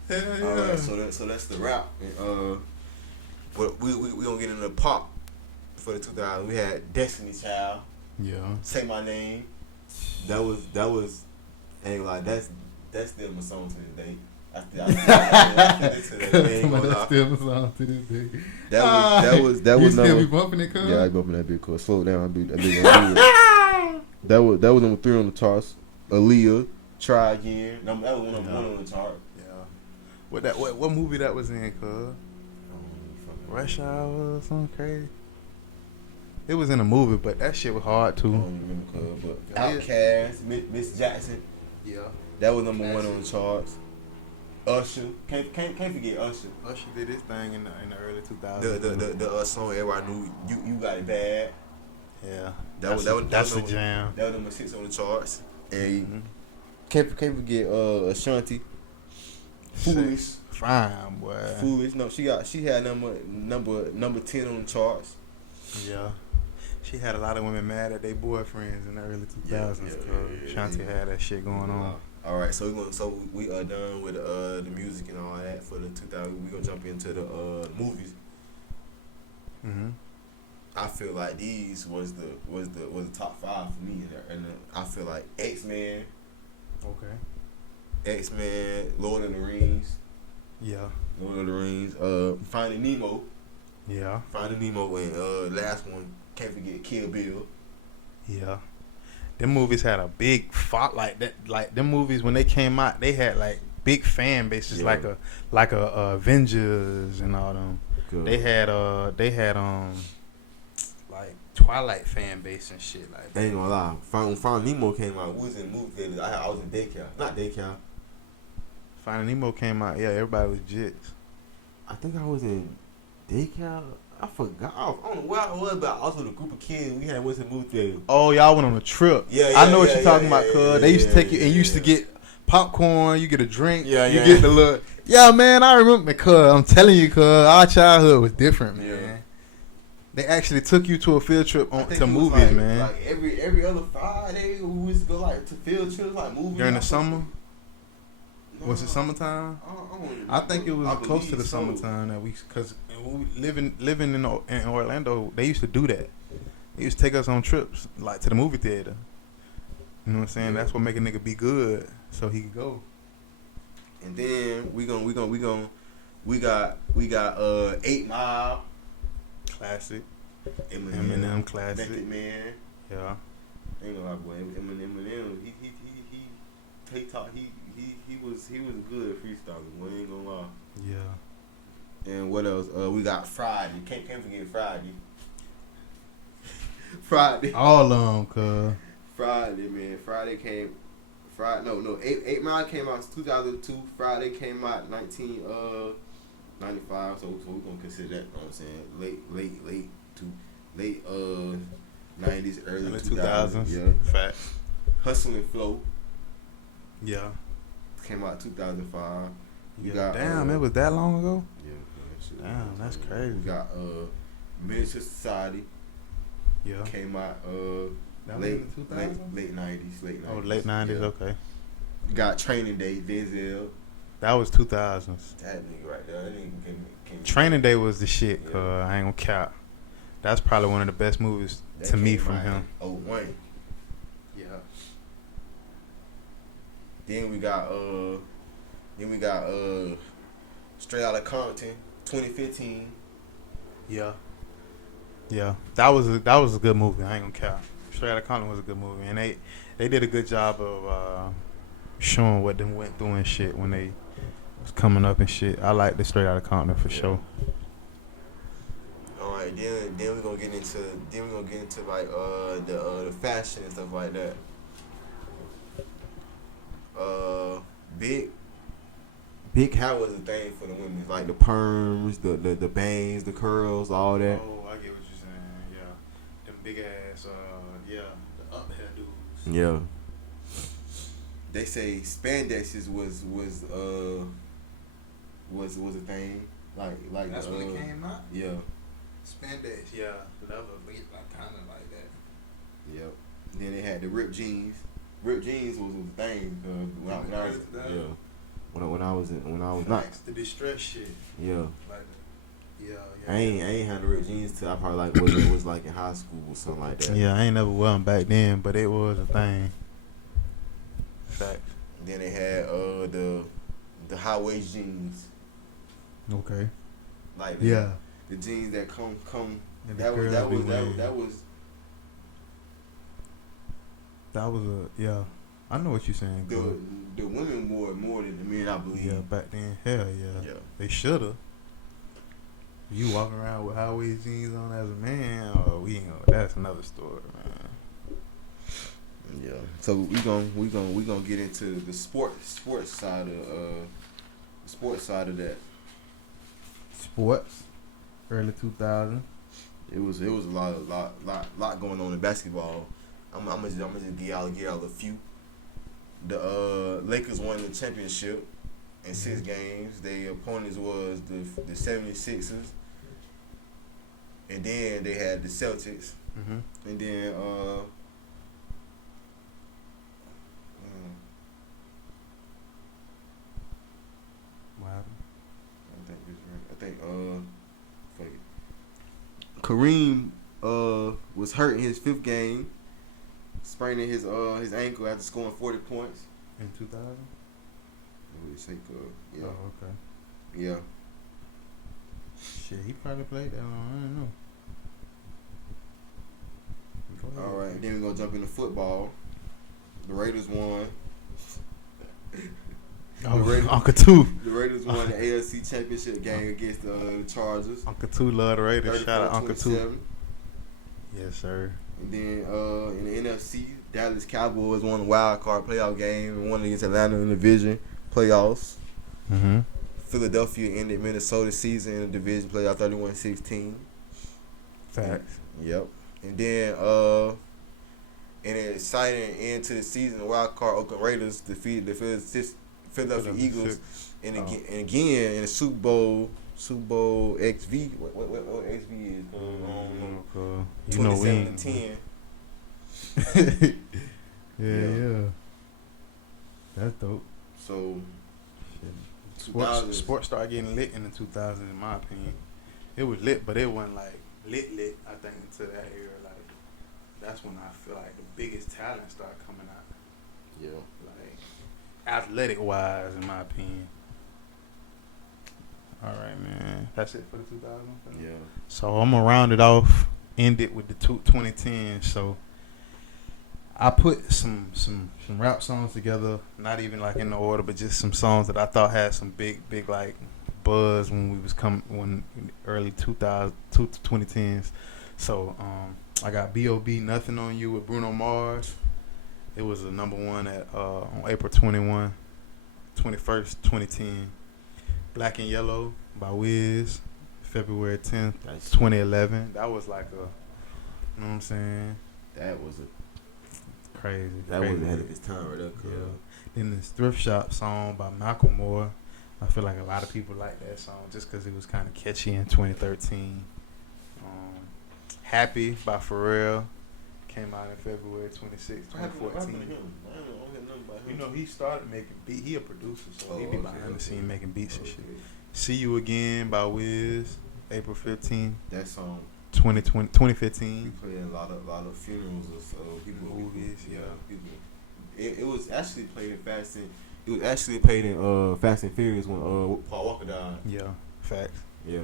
Hell yeah. All right, so that's the rap. And, but we gonna get into the pop for the 2000s. We had Destiny Child. Yeah. Say My Name. That was ain't like that's still my song to this day. That's still a song to this day. That was You still number. be bumping it, cuz? Yeah, I bumping that big cuz. Slow down, I be that was number 3 on the charts. Aaliyah, Try Again. That was number 1 on the chart. Yeah. What movie that was in, cuz? Rush Hour or something crazy? It was in a movie, but that shit was hard too. I don't remember, cuz. But Outkast, Miss Jackson. Yeah. That was number 1 on the charts. Usher, can't forget Usher. Usher did his thing in the early 2000s. The song everybody knew. You Got It Bad. Yeah. That's the jam. That was number 6 on the charts. And can't forget Ashanti. Foolish. Fine, boy. Foolish. No, she had number 10 on the charts. Yeah. She had a lot of women mad at their boyfriends in the early 2000s. Ashanti had that shit going on. All right, so we are done with the music and all that for the 2000s. We gonna jump into the movies. I feel like these was the top 5 for me, and I feel like X-Men. Okay. X-Men, Lord of the Rings. Yeah. Lord of the Rings. Finding Nemo. Yeah. Finding Nemo, and last one, can't forget Kill Bill. Yeah. Them movies had a big fight like that. Like them movies when they came out, they had like big fan bases, like a Avengers and all them. Good. They had like Twilight fan base and shit like that. I ain't gonna lie. When Finding Nemo came out, we was in movie theaters. I was in daycare, not daycare. Finding Nemo came out, yeah, everybody was jits. I think I was in daycare. I forgot. I don't know where I was, but I was with a group of kids. We had went to the movie theater. Oh, y'all went on a trip. Yeah, I know what you're talking about, cuz. They used to take you, and you used to get popcorn, you get a drink, you get the little. Yeah, man, I remember, cuz. I'm telling you, cuz, our childhood was different, man. Yeah. They actually took you to a field trip to movies, man. Like every other Friday, we used to go like to field trips, like movies. During the summer? Was it summertime? I think it was close to the summertime that because living in Orlando, they used to do that. They used to take us on trips like to the movie theater. You know what I'm saying? Yeah. That's what make a nigga be good, so he could go. And then we got 8 Mile, classic. Eminem classic. Method Man. Yeah. Ain't gonna lie, boy. Eminem, he was good at freestyling. We ain't gonna lie. Yeah. And what else? We got Friday. Can't forget Friday. Friday. All of them, cuz. Friday, man. Friday came. No. 8 Mile came out in 2002. Friday came out 1995. So we're gonna consider that. You know what I'm saying? Late 90s, early 2000s. Yeah. Fact. Hustle and Flow. Yeah. Came out 2005. We yeah, got, damn, it was that long ago? Yeah. Damn, that's crazy. We got Miniature Society. Yeah. Came out late 90s. Oh, late 90s, yeah. Okay. We got Training Day, Denzel. That was 2000s. That nigga right there. That nigga came Training Day was the shit, cuz. I ain't gonna cap. That's probably one of the best movies to me from him. Oh, Wayne. Yeah. Then we got Straight Outta Compton, 2015. Yeah. Yeah. That was a good movie. I ain't gonna cap. Straight Outta Compton was a good movie, and they did a good job of showing what them went through and shit when they was coming up and shit. I like the Straight Outta Compton for sure. All right, then we're gonna get into like the fashion and stuff like that. Big hair was a thing for the women, like the perms, the bangs, the curls, all that. Oh, I get what you're saying. Yeah, them big ass, the up hairdos. Yeah. They say spandexes was a thing, like that's when it came out. Yeah. Spandex, yeah, that was like kind of like that. Yep. Then they had the ripped jeans. Ripped jeans was a thing. When I was Yeah. When I was not. The distress shit. Yeah. Like, yeah. I ain't had the ripped jeans till I probably like was like in high school or something like that. Yeah, I ain't never wear them back then, but it was a thing. Facts. Then they had the high waist jeans. Okay. Like Yeah. the jeans that come. And the That was girls That was a yeah. I know what you're saying. the women wore it more than the men, I believe. Yeah, back then, hell yeah. Yeah. They shoulda. You walking around with high waist jeans on as a man, or we ain't gonna. That's another story, man. Yeah. So we gonna get into the sports side of that. Sports, early 2000s. It was a lot going on in basketball. I'm just give y'all a few. The Lakers won the championship in 6 games. Their opponents was the 76ers. And then they had the Celtics. Mm-hmm. And then What happened? I think fuck it. Kareem was hurt in his 5th game, spraining his ankle after scoring 40 points. In 2000? What do you say? Yeah. Oh, okay. Yeah. Shit, he probably played that long. I don't know. Go ahead. All right. Then we're gonna jump into football. The Raiders won. Uncle Two. The Raiders won the AFC Championship game against the Chargers. Uncle Two love the Raiders. Shout out Uncle 27. Two. Yes, sir. And then in the NFC, Dallas Cowboys won the wild card playoff game and won against Atlanta in the division playoffs. Mm-hmm. Philadelphia ended Minnesota's season in the division playoff 31-16. Facts. Yep. And then in an exciting end to the season, the wild card Oakland Raiders defeated the Philadelphia Eagles, and again in the Super Bowl XV. What XV is? You know we 27-10. Yeah. That's dope. So Sports started getting lit in the 2000s, in my opinion. It was lit, but it wasn't like lit. I think until that era, like that's when I feel like the biggest talent started coming out. Yeah. Like athletic wise, in my opinion. All right, man. That's it for the 2000s. Yeah. So I'm gonna round it off. End it with the 2010. So I put some rap songs together, not even like in the order, but just some songs that I thought had some big like buzz when we was early 2010s. So I got B.O.B. Nothing on You with Bruno Mars. It was a number 1 on April 21st, 2010. Black and Yellow by Wiz, February 10th, 2011. That was like you know what I'm saying? That was crazy. That was ahead of his time, right? Yeah. Then this Thrift Shop song by Malcolm Moore. I feel like a lot of people like that song just because it was kind of catchy in 2013. Happy by Pharrell came out in February 26, 2014. You know, he started making beats. He a producer, so he be behind the scene making beats and shit. See You Again by Wiz, April 15, that song 2015. He played a lot of funerals of people. Movies, yeah. yeah. People. It was actually played in Fast and Furious when Paul Walker died. Yeah, facts. Yeah.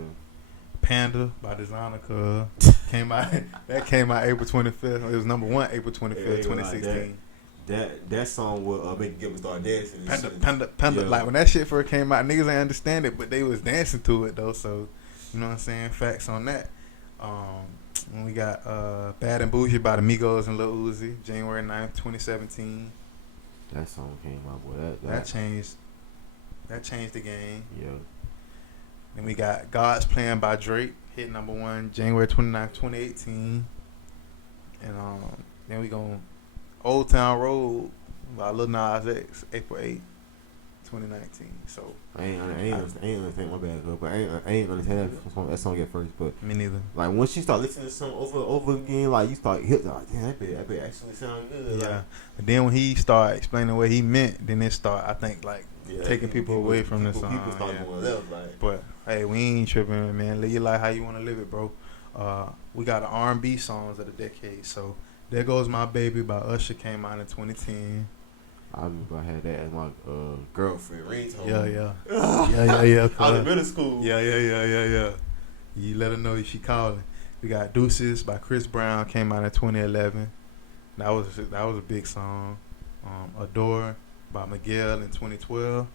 Panda by Designer came out. That came out April 25th. It was number 1 April 25th, 2016. That song would make Give start dancing. Panda. Yeah. Like when that shit first came out, niggas ain't understand it, but they was dancing to it though. So you know what I'm saying? Facts on that. When we got Bad and Bougie by the Migos and Lil Uzi, January 9th, 2017. That song came out, boy. That changed the game. Yeah. Then we got God's Plan by Drake, hit number 1, January 29th, 2018. And then we go Old Town Road by Lil Nas X, April 8th, 2019. So I ain't understand my bad, girl, but I ain't understand that song at first. But me neither. like once you start listening to something over again, like you start hit like, damn, that bit actually sound good. Yeah. Like, And then when he started explaining what he meant, then it start, I think, like taking people away from the song. People start going left, like. But hey, we ain't tripping, man. Live your life how you want to live it, bro. We got the R&B songs of the decade. So There Goes My Baby by Usher came out in 2010. I remember I had that as my girlfriend ringtone. Yeah. I was in middle school. Yeah. You let her know she calling. We got Deuces by Chris Brown came out in 2011. That was a big song. Adore by Miguel in 2012.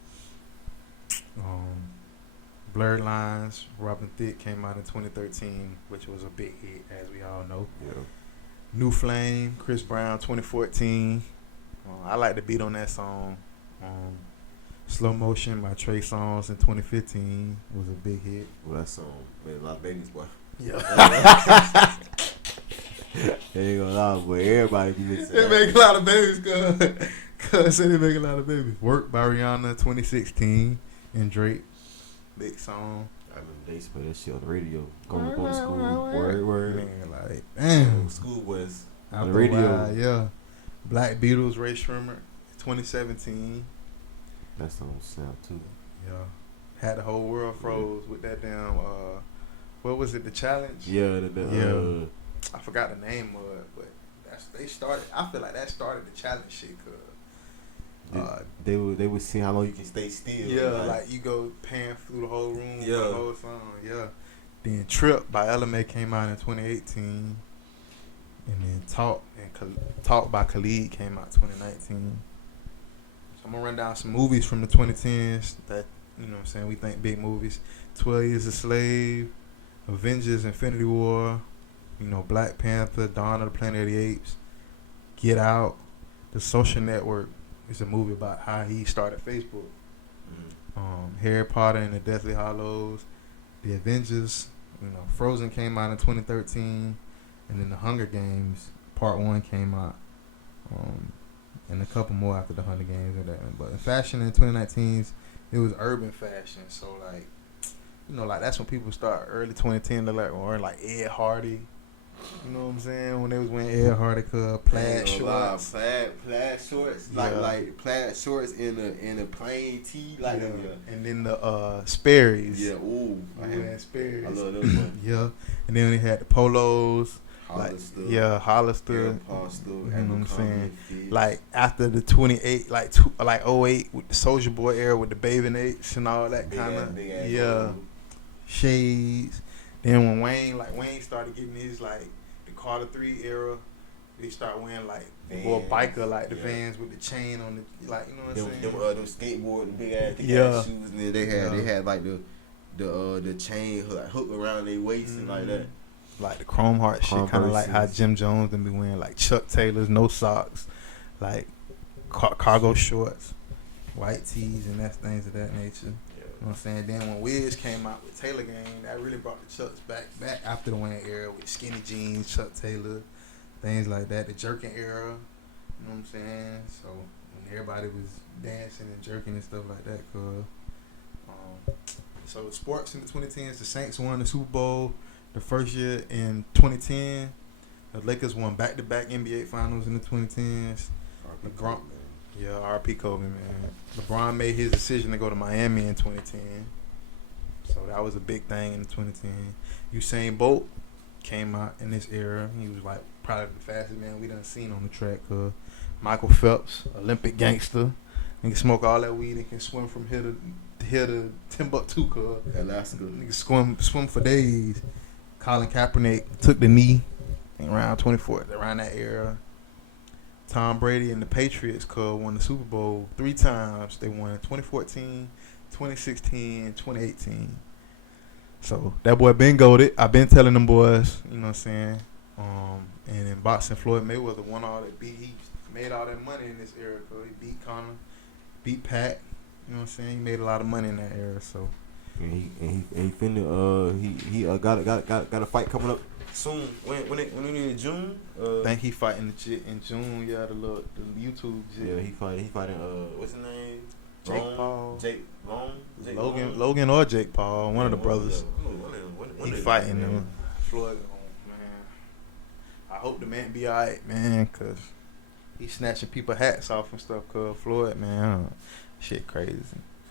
Blurred Lines, Robin Thicke came out in 2013, which was a big hit, as we all know. Yeah. New Flame, Chris Brown, 2014. I like the beat on that song. Slow Motion by Trey Songz in 2015 was a big hit. Well, that song made a lot of babies, boy. Yeah. They ain't gonna lie, boy. Everybody be listening. They make a lot of babies, cuz say they make a lot of babies. Work by Rihanna 2016 and Drake. Big song. I remember they used to play that shit on the radio. Going to school. Word. Man, like, damn. School was On the radio. While, yeah. Black Beatles, Ray Shrimmer, 2017. That song snap too. Yeah. Had the whole world froze with that damn, what was it, the challenge? Yeah, I forgot the name of it, but they started, I feel like that started the challenge shit, cuz. They would see how long you can stay still. Yeah, like you go pan through the whole room for Yeah. the whole song. Yeah. Then Trip by LMA came out in 2018. And then Talk by Khalid came out 2019. So I'm gonna run down some movies from the 2010s that, you know what I'm saying, we think big movies. 12 Years a Slave, Avengers Infinity War, you know, Black Panther, Dawn of the Planet of the Apes, Get Out, The Social Network. It's a movie about how he started Facebook. Harry Potter and the Deathly Hallows, The Avengers, you know, Frozen came out in 2013, and then The Hunger Games Part 1 came out, and a couple more after The Hunger Games and that. But in fashion in 2019, it was urban fashion. So like, you know, like that's when people start early 2010 to like wearing like Ed Hardy. You know what I'm saying? When they was wearing Ed Hardy plaid shorts. Plaid shorts. Yeah. Like plaid shorts in a plain tee. Like And then the Sperry's. Yeah, ooh. I had Sperry's. I love those ones. Yeah. And then they had the polos. Hollister. Like, Hollister. You know what I'm saying? Fits. Like after the 28, like 08 with the Soulja Boy era with the Bathing Apes and all that kind of shades. Then when Wayne started getting his like the Carter 3 era, they start wearing like more biker like the Vans with the chain on the, like, you know what I'm saying? Them skateboard, the big ass shoes, and then they had like the chain hook around their waist and like that. Like the Chrome Heart shit, kind of like how Jim Jones and be wearing like Chuck Taylors, no socks, like cargo shorts, white tees, and that's things of that nature. You know what I'm saying? Then when Wiz came out with Taylor Gang, that really brought the Chucks back after the Wayne era with skinny jeans, Chuck Taylor, things like that. The jerking era, you know what I'm saying? So when everybody was dancing and jerking and stuff like that, so sports in the 2010s, the Saints won the Super Bowl the first year in 2010. The Lakers won back-to-back NBA Finals in the 2010s. LeBron, RP Kobe, man. LeBron made his decision to go to Miami in 2010. So that was a big thing in 2010. Usain Bolt came out in this era. He was like probably the fastest man we done seen on the track. Michael Phelps, Olympic gangster. He can smoke all that weed and can swim from here to Timbuktu, Alaska. Nigga swim for days. Colin Kaepernick took the knee around 24, around that era. Tom Brady and the Patriots won the Super Bowl 3 times. They won in 2014, 2016, and 2018. So that boy been goated. I've been telling them boys, you know what I'm saying? And in boxing, Floyd Mayweather won all that beat. He made all that money in this era. He beat Conor, beat Pat. You know what I'm saying? He made a lot of money in that era. So he got a fight coming up soon. When it in June? I think he fighting the shit in June. Yeah, the YouTube shit. Yeah, he fighting. What's his name? Logan or Jake Paul, one of the brothers. He fighting them. Floyd, man. I hope the man be alright, man, cause he snatching people hats off and stuff. Cause Floyd, man, shit crazy.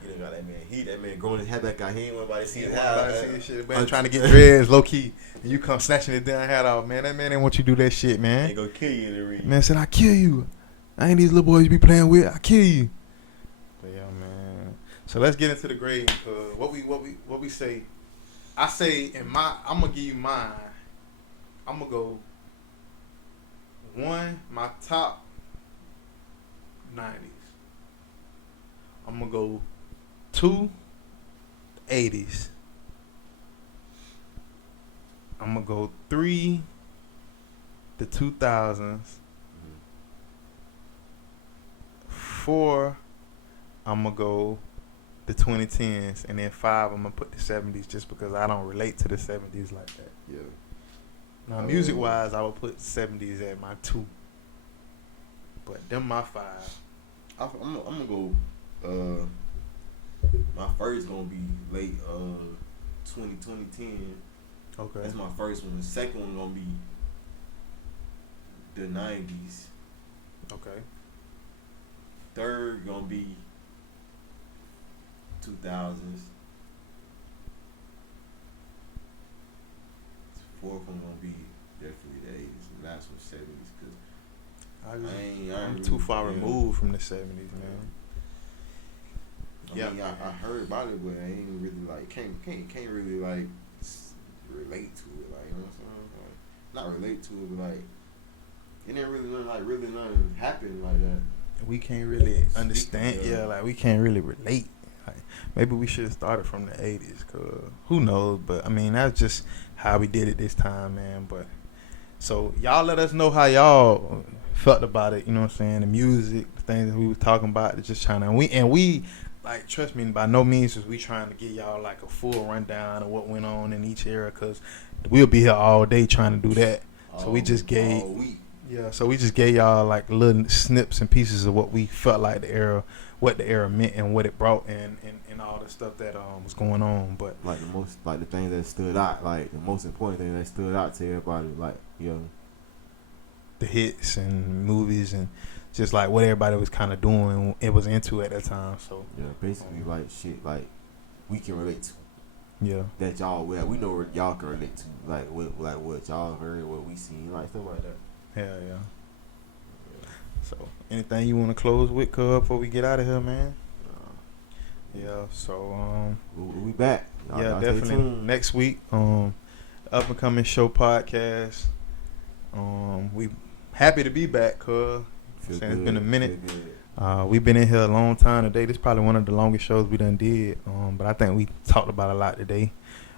He done got that man. That man growing his hat back out. He ain't want nobody to see his hat. Man, trying to get dreads low key, and you come snatching his damn hat off, man. That man ain't want you to do that shit, man. They gonna kill you in the ring. Man said, I kill you. I ain't these little boys you be playing with. I kill you. But yeah, man. So let's get into the grade. Cause what we say. I say I'm gonna give you mine. I'm gonna go 1, my top 90s. I'm gonna go 2, 80s. I'm gonna go 3, the 2000s. 4, I'm gonna go the 2010s, and then 5, I'm gonna put the 70s just because I don't relate to the 70s like that. Yeah. Now, music wise, I would put 70s at my 2, but them my 5. I'm gonna go. My first gonna be late 2010. Okay. That's my first one. The second one gonna be the 90s. Okay. Third gonna be 2000s. Fourth one gonna be definitely the 80s. And last one 70s. Cause I'm too far removed from the 70s, man. I mean, I heard about it, but I ain't really like can't really like relate to it. Like, you know what I'm saying? Like, not relate to it, but like it didn't really nothing happen like that. We can't really understand. Yeah, like we can't really relate. Like, maybe we should have started from the 80s, cause who knows? But I mean, that's just how we did it this time, man. But so y'all let us know how y'all felt about it. You know what I'm saying? The music, the things that we was talking about. Just trying to we like, trust me, by no means is we trying to get y'all like a full rundown of what went on in each era, cause we'll be here all day trying to do that. So we just gave. So we just gave y'all like little snips and pieces of what we felt like what the era meant and what it brought and all the stuff that was going on. But like the things that stood out, like the most important thing that stood out to everybody, like, you know, the hits and movies and just like what everybody was kind of doing, it was into at that time. So yeah, basically like shit like we can relate to. Yeah, that y'all we know what y'all can relate to, like what y'all heard, what we seen, like stuff like that. Yeah. So, anything you want to close with, cuz, before we get out of here, man? Yeah. So, we back. Y'all definitely. Next week, up and coming show podcast. We happy to be back, cuz. It's been a minute. We've been in here a long time today. This is probably one of the longest shows we done did. But I think we talked about a lot today.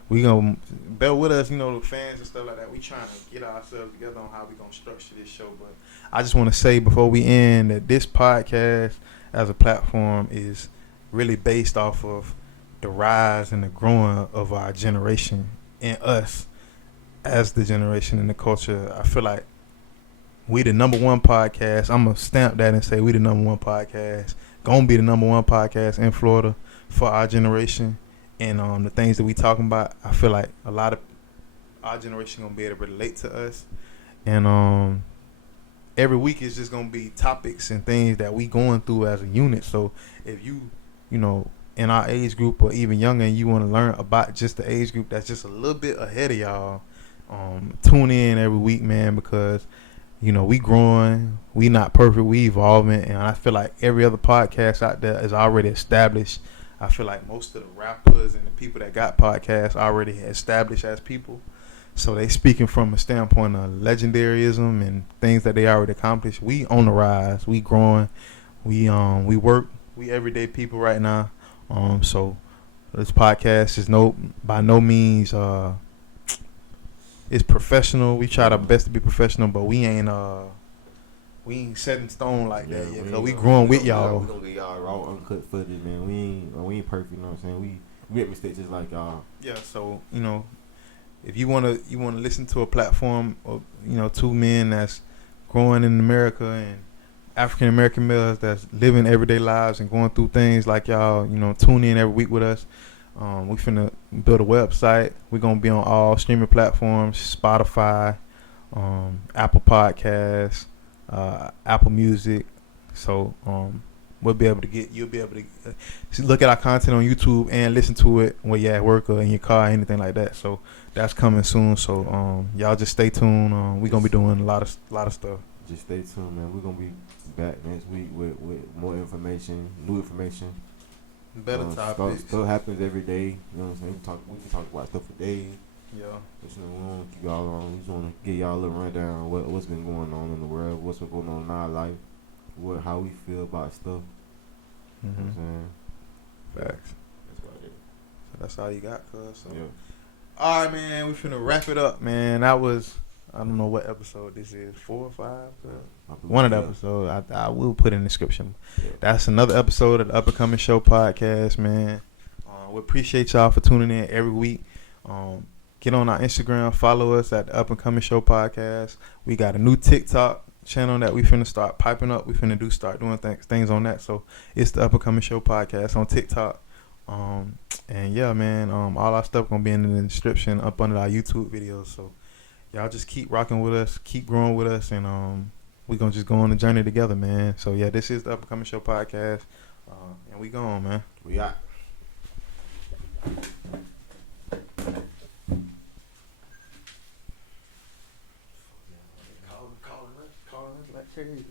We gonna bear with us, you know, the fans and stuff like that. We trying to get ourselves together on how we gonna structure this show. But I just want to say before we end that this podcast as a platform is really based off of the rise and the growing of our generation and us as the generation and the culture. I feel like we the number one podcast. I'm gonna stamp that and say we the number one podcast. Gonna be the number one podcast in Florida for our generation. And the things that we talking about, I feel like a lot of our generation gonna be able to relate to us. And every week is just gonna be topics and things that we going through as a unit. So if you know, in our age group or even younger, and you want to learn about just the age group that's just a little bit ahead of y'all, tune in every week, man, because you know we growing, we not perfect, we evolving, and I feel like every other podcast out there is already established. I feel like most of the rappers and the people that got podcasts already established as people. So they speaking from a standpoint of legendaryism and things that they already accomplished. We on the rise. We growing. We work. We everyday people right now. So this podcast is by no means it's professional. We try our best to be professional, but we ain't set in stone like that yet. Cause we growing with y'all. We gonna get y'all raw, uncut footage, man. We ain't perfect. You know what I'm saying? We make mistakes just like y'all. Yeah. So you know, if you wanna listen to a platform of two men that's growing in America and African American males that's living everyday lives and going through things like y'all, tune in every week with us. We finna build a website. We're gonna be on all streaming platforms: Spotify, Apple Podcasts, Apple Music. So you'll be able to look at our content on YouTube and listen to it when you're at work or in your car, or anything like that. So that's coming soon. So y'all just stay tuned. We're gonna be doing a lot of stuff. Just stay tuned, man. We're gonna be back next week with more information, new information. Better topics. Stuff happens every day. You know what I'm saying? We can talk about stuff for days. Yeah. But, we don't want to keep y'all on. We just want to give y'all a little rundown of what's been going on in the world, what's been going on in our life, how we feel about stuff. Mm-hmm. You know what I'm saying? Facts. That's about it. So that's all you got, cuz. So. Yeah. All right, man. We finna wrap it up, man. That was, I don't know what episode this is, 4 or 5. One of the episodes I will put in the description. Yeah. That's another episode of the Up and Coming Show podcast, man. We appreciate y'all for tuning in every week. Get on our Instagram, follow us at the Up and Coming Show podcast. We got a new TikTok channel that we finna start piping up. We finna start doing things on that. So it's the Up and Coming Show podcast on TikTok. And yeah, man, all our stuff gonna be in the description up under our YouTube videos. So y'all just keep rocking with us, keep growing with us, and we gonna just go on the journey together, man. So yeah, this is the Up and Coming Show podcast, and we going, man. We out. Calling us, like crazy.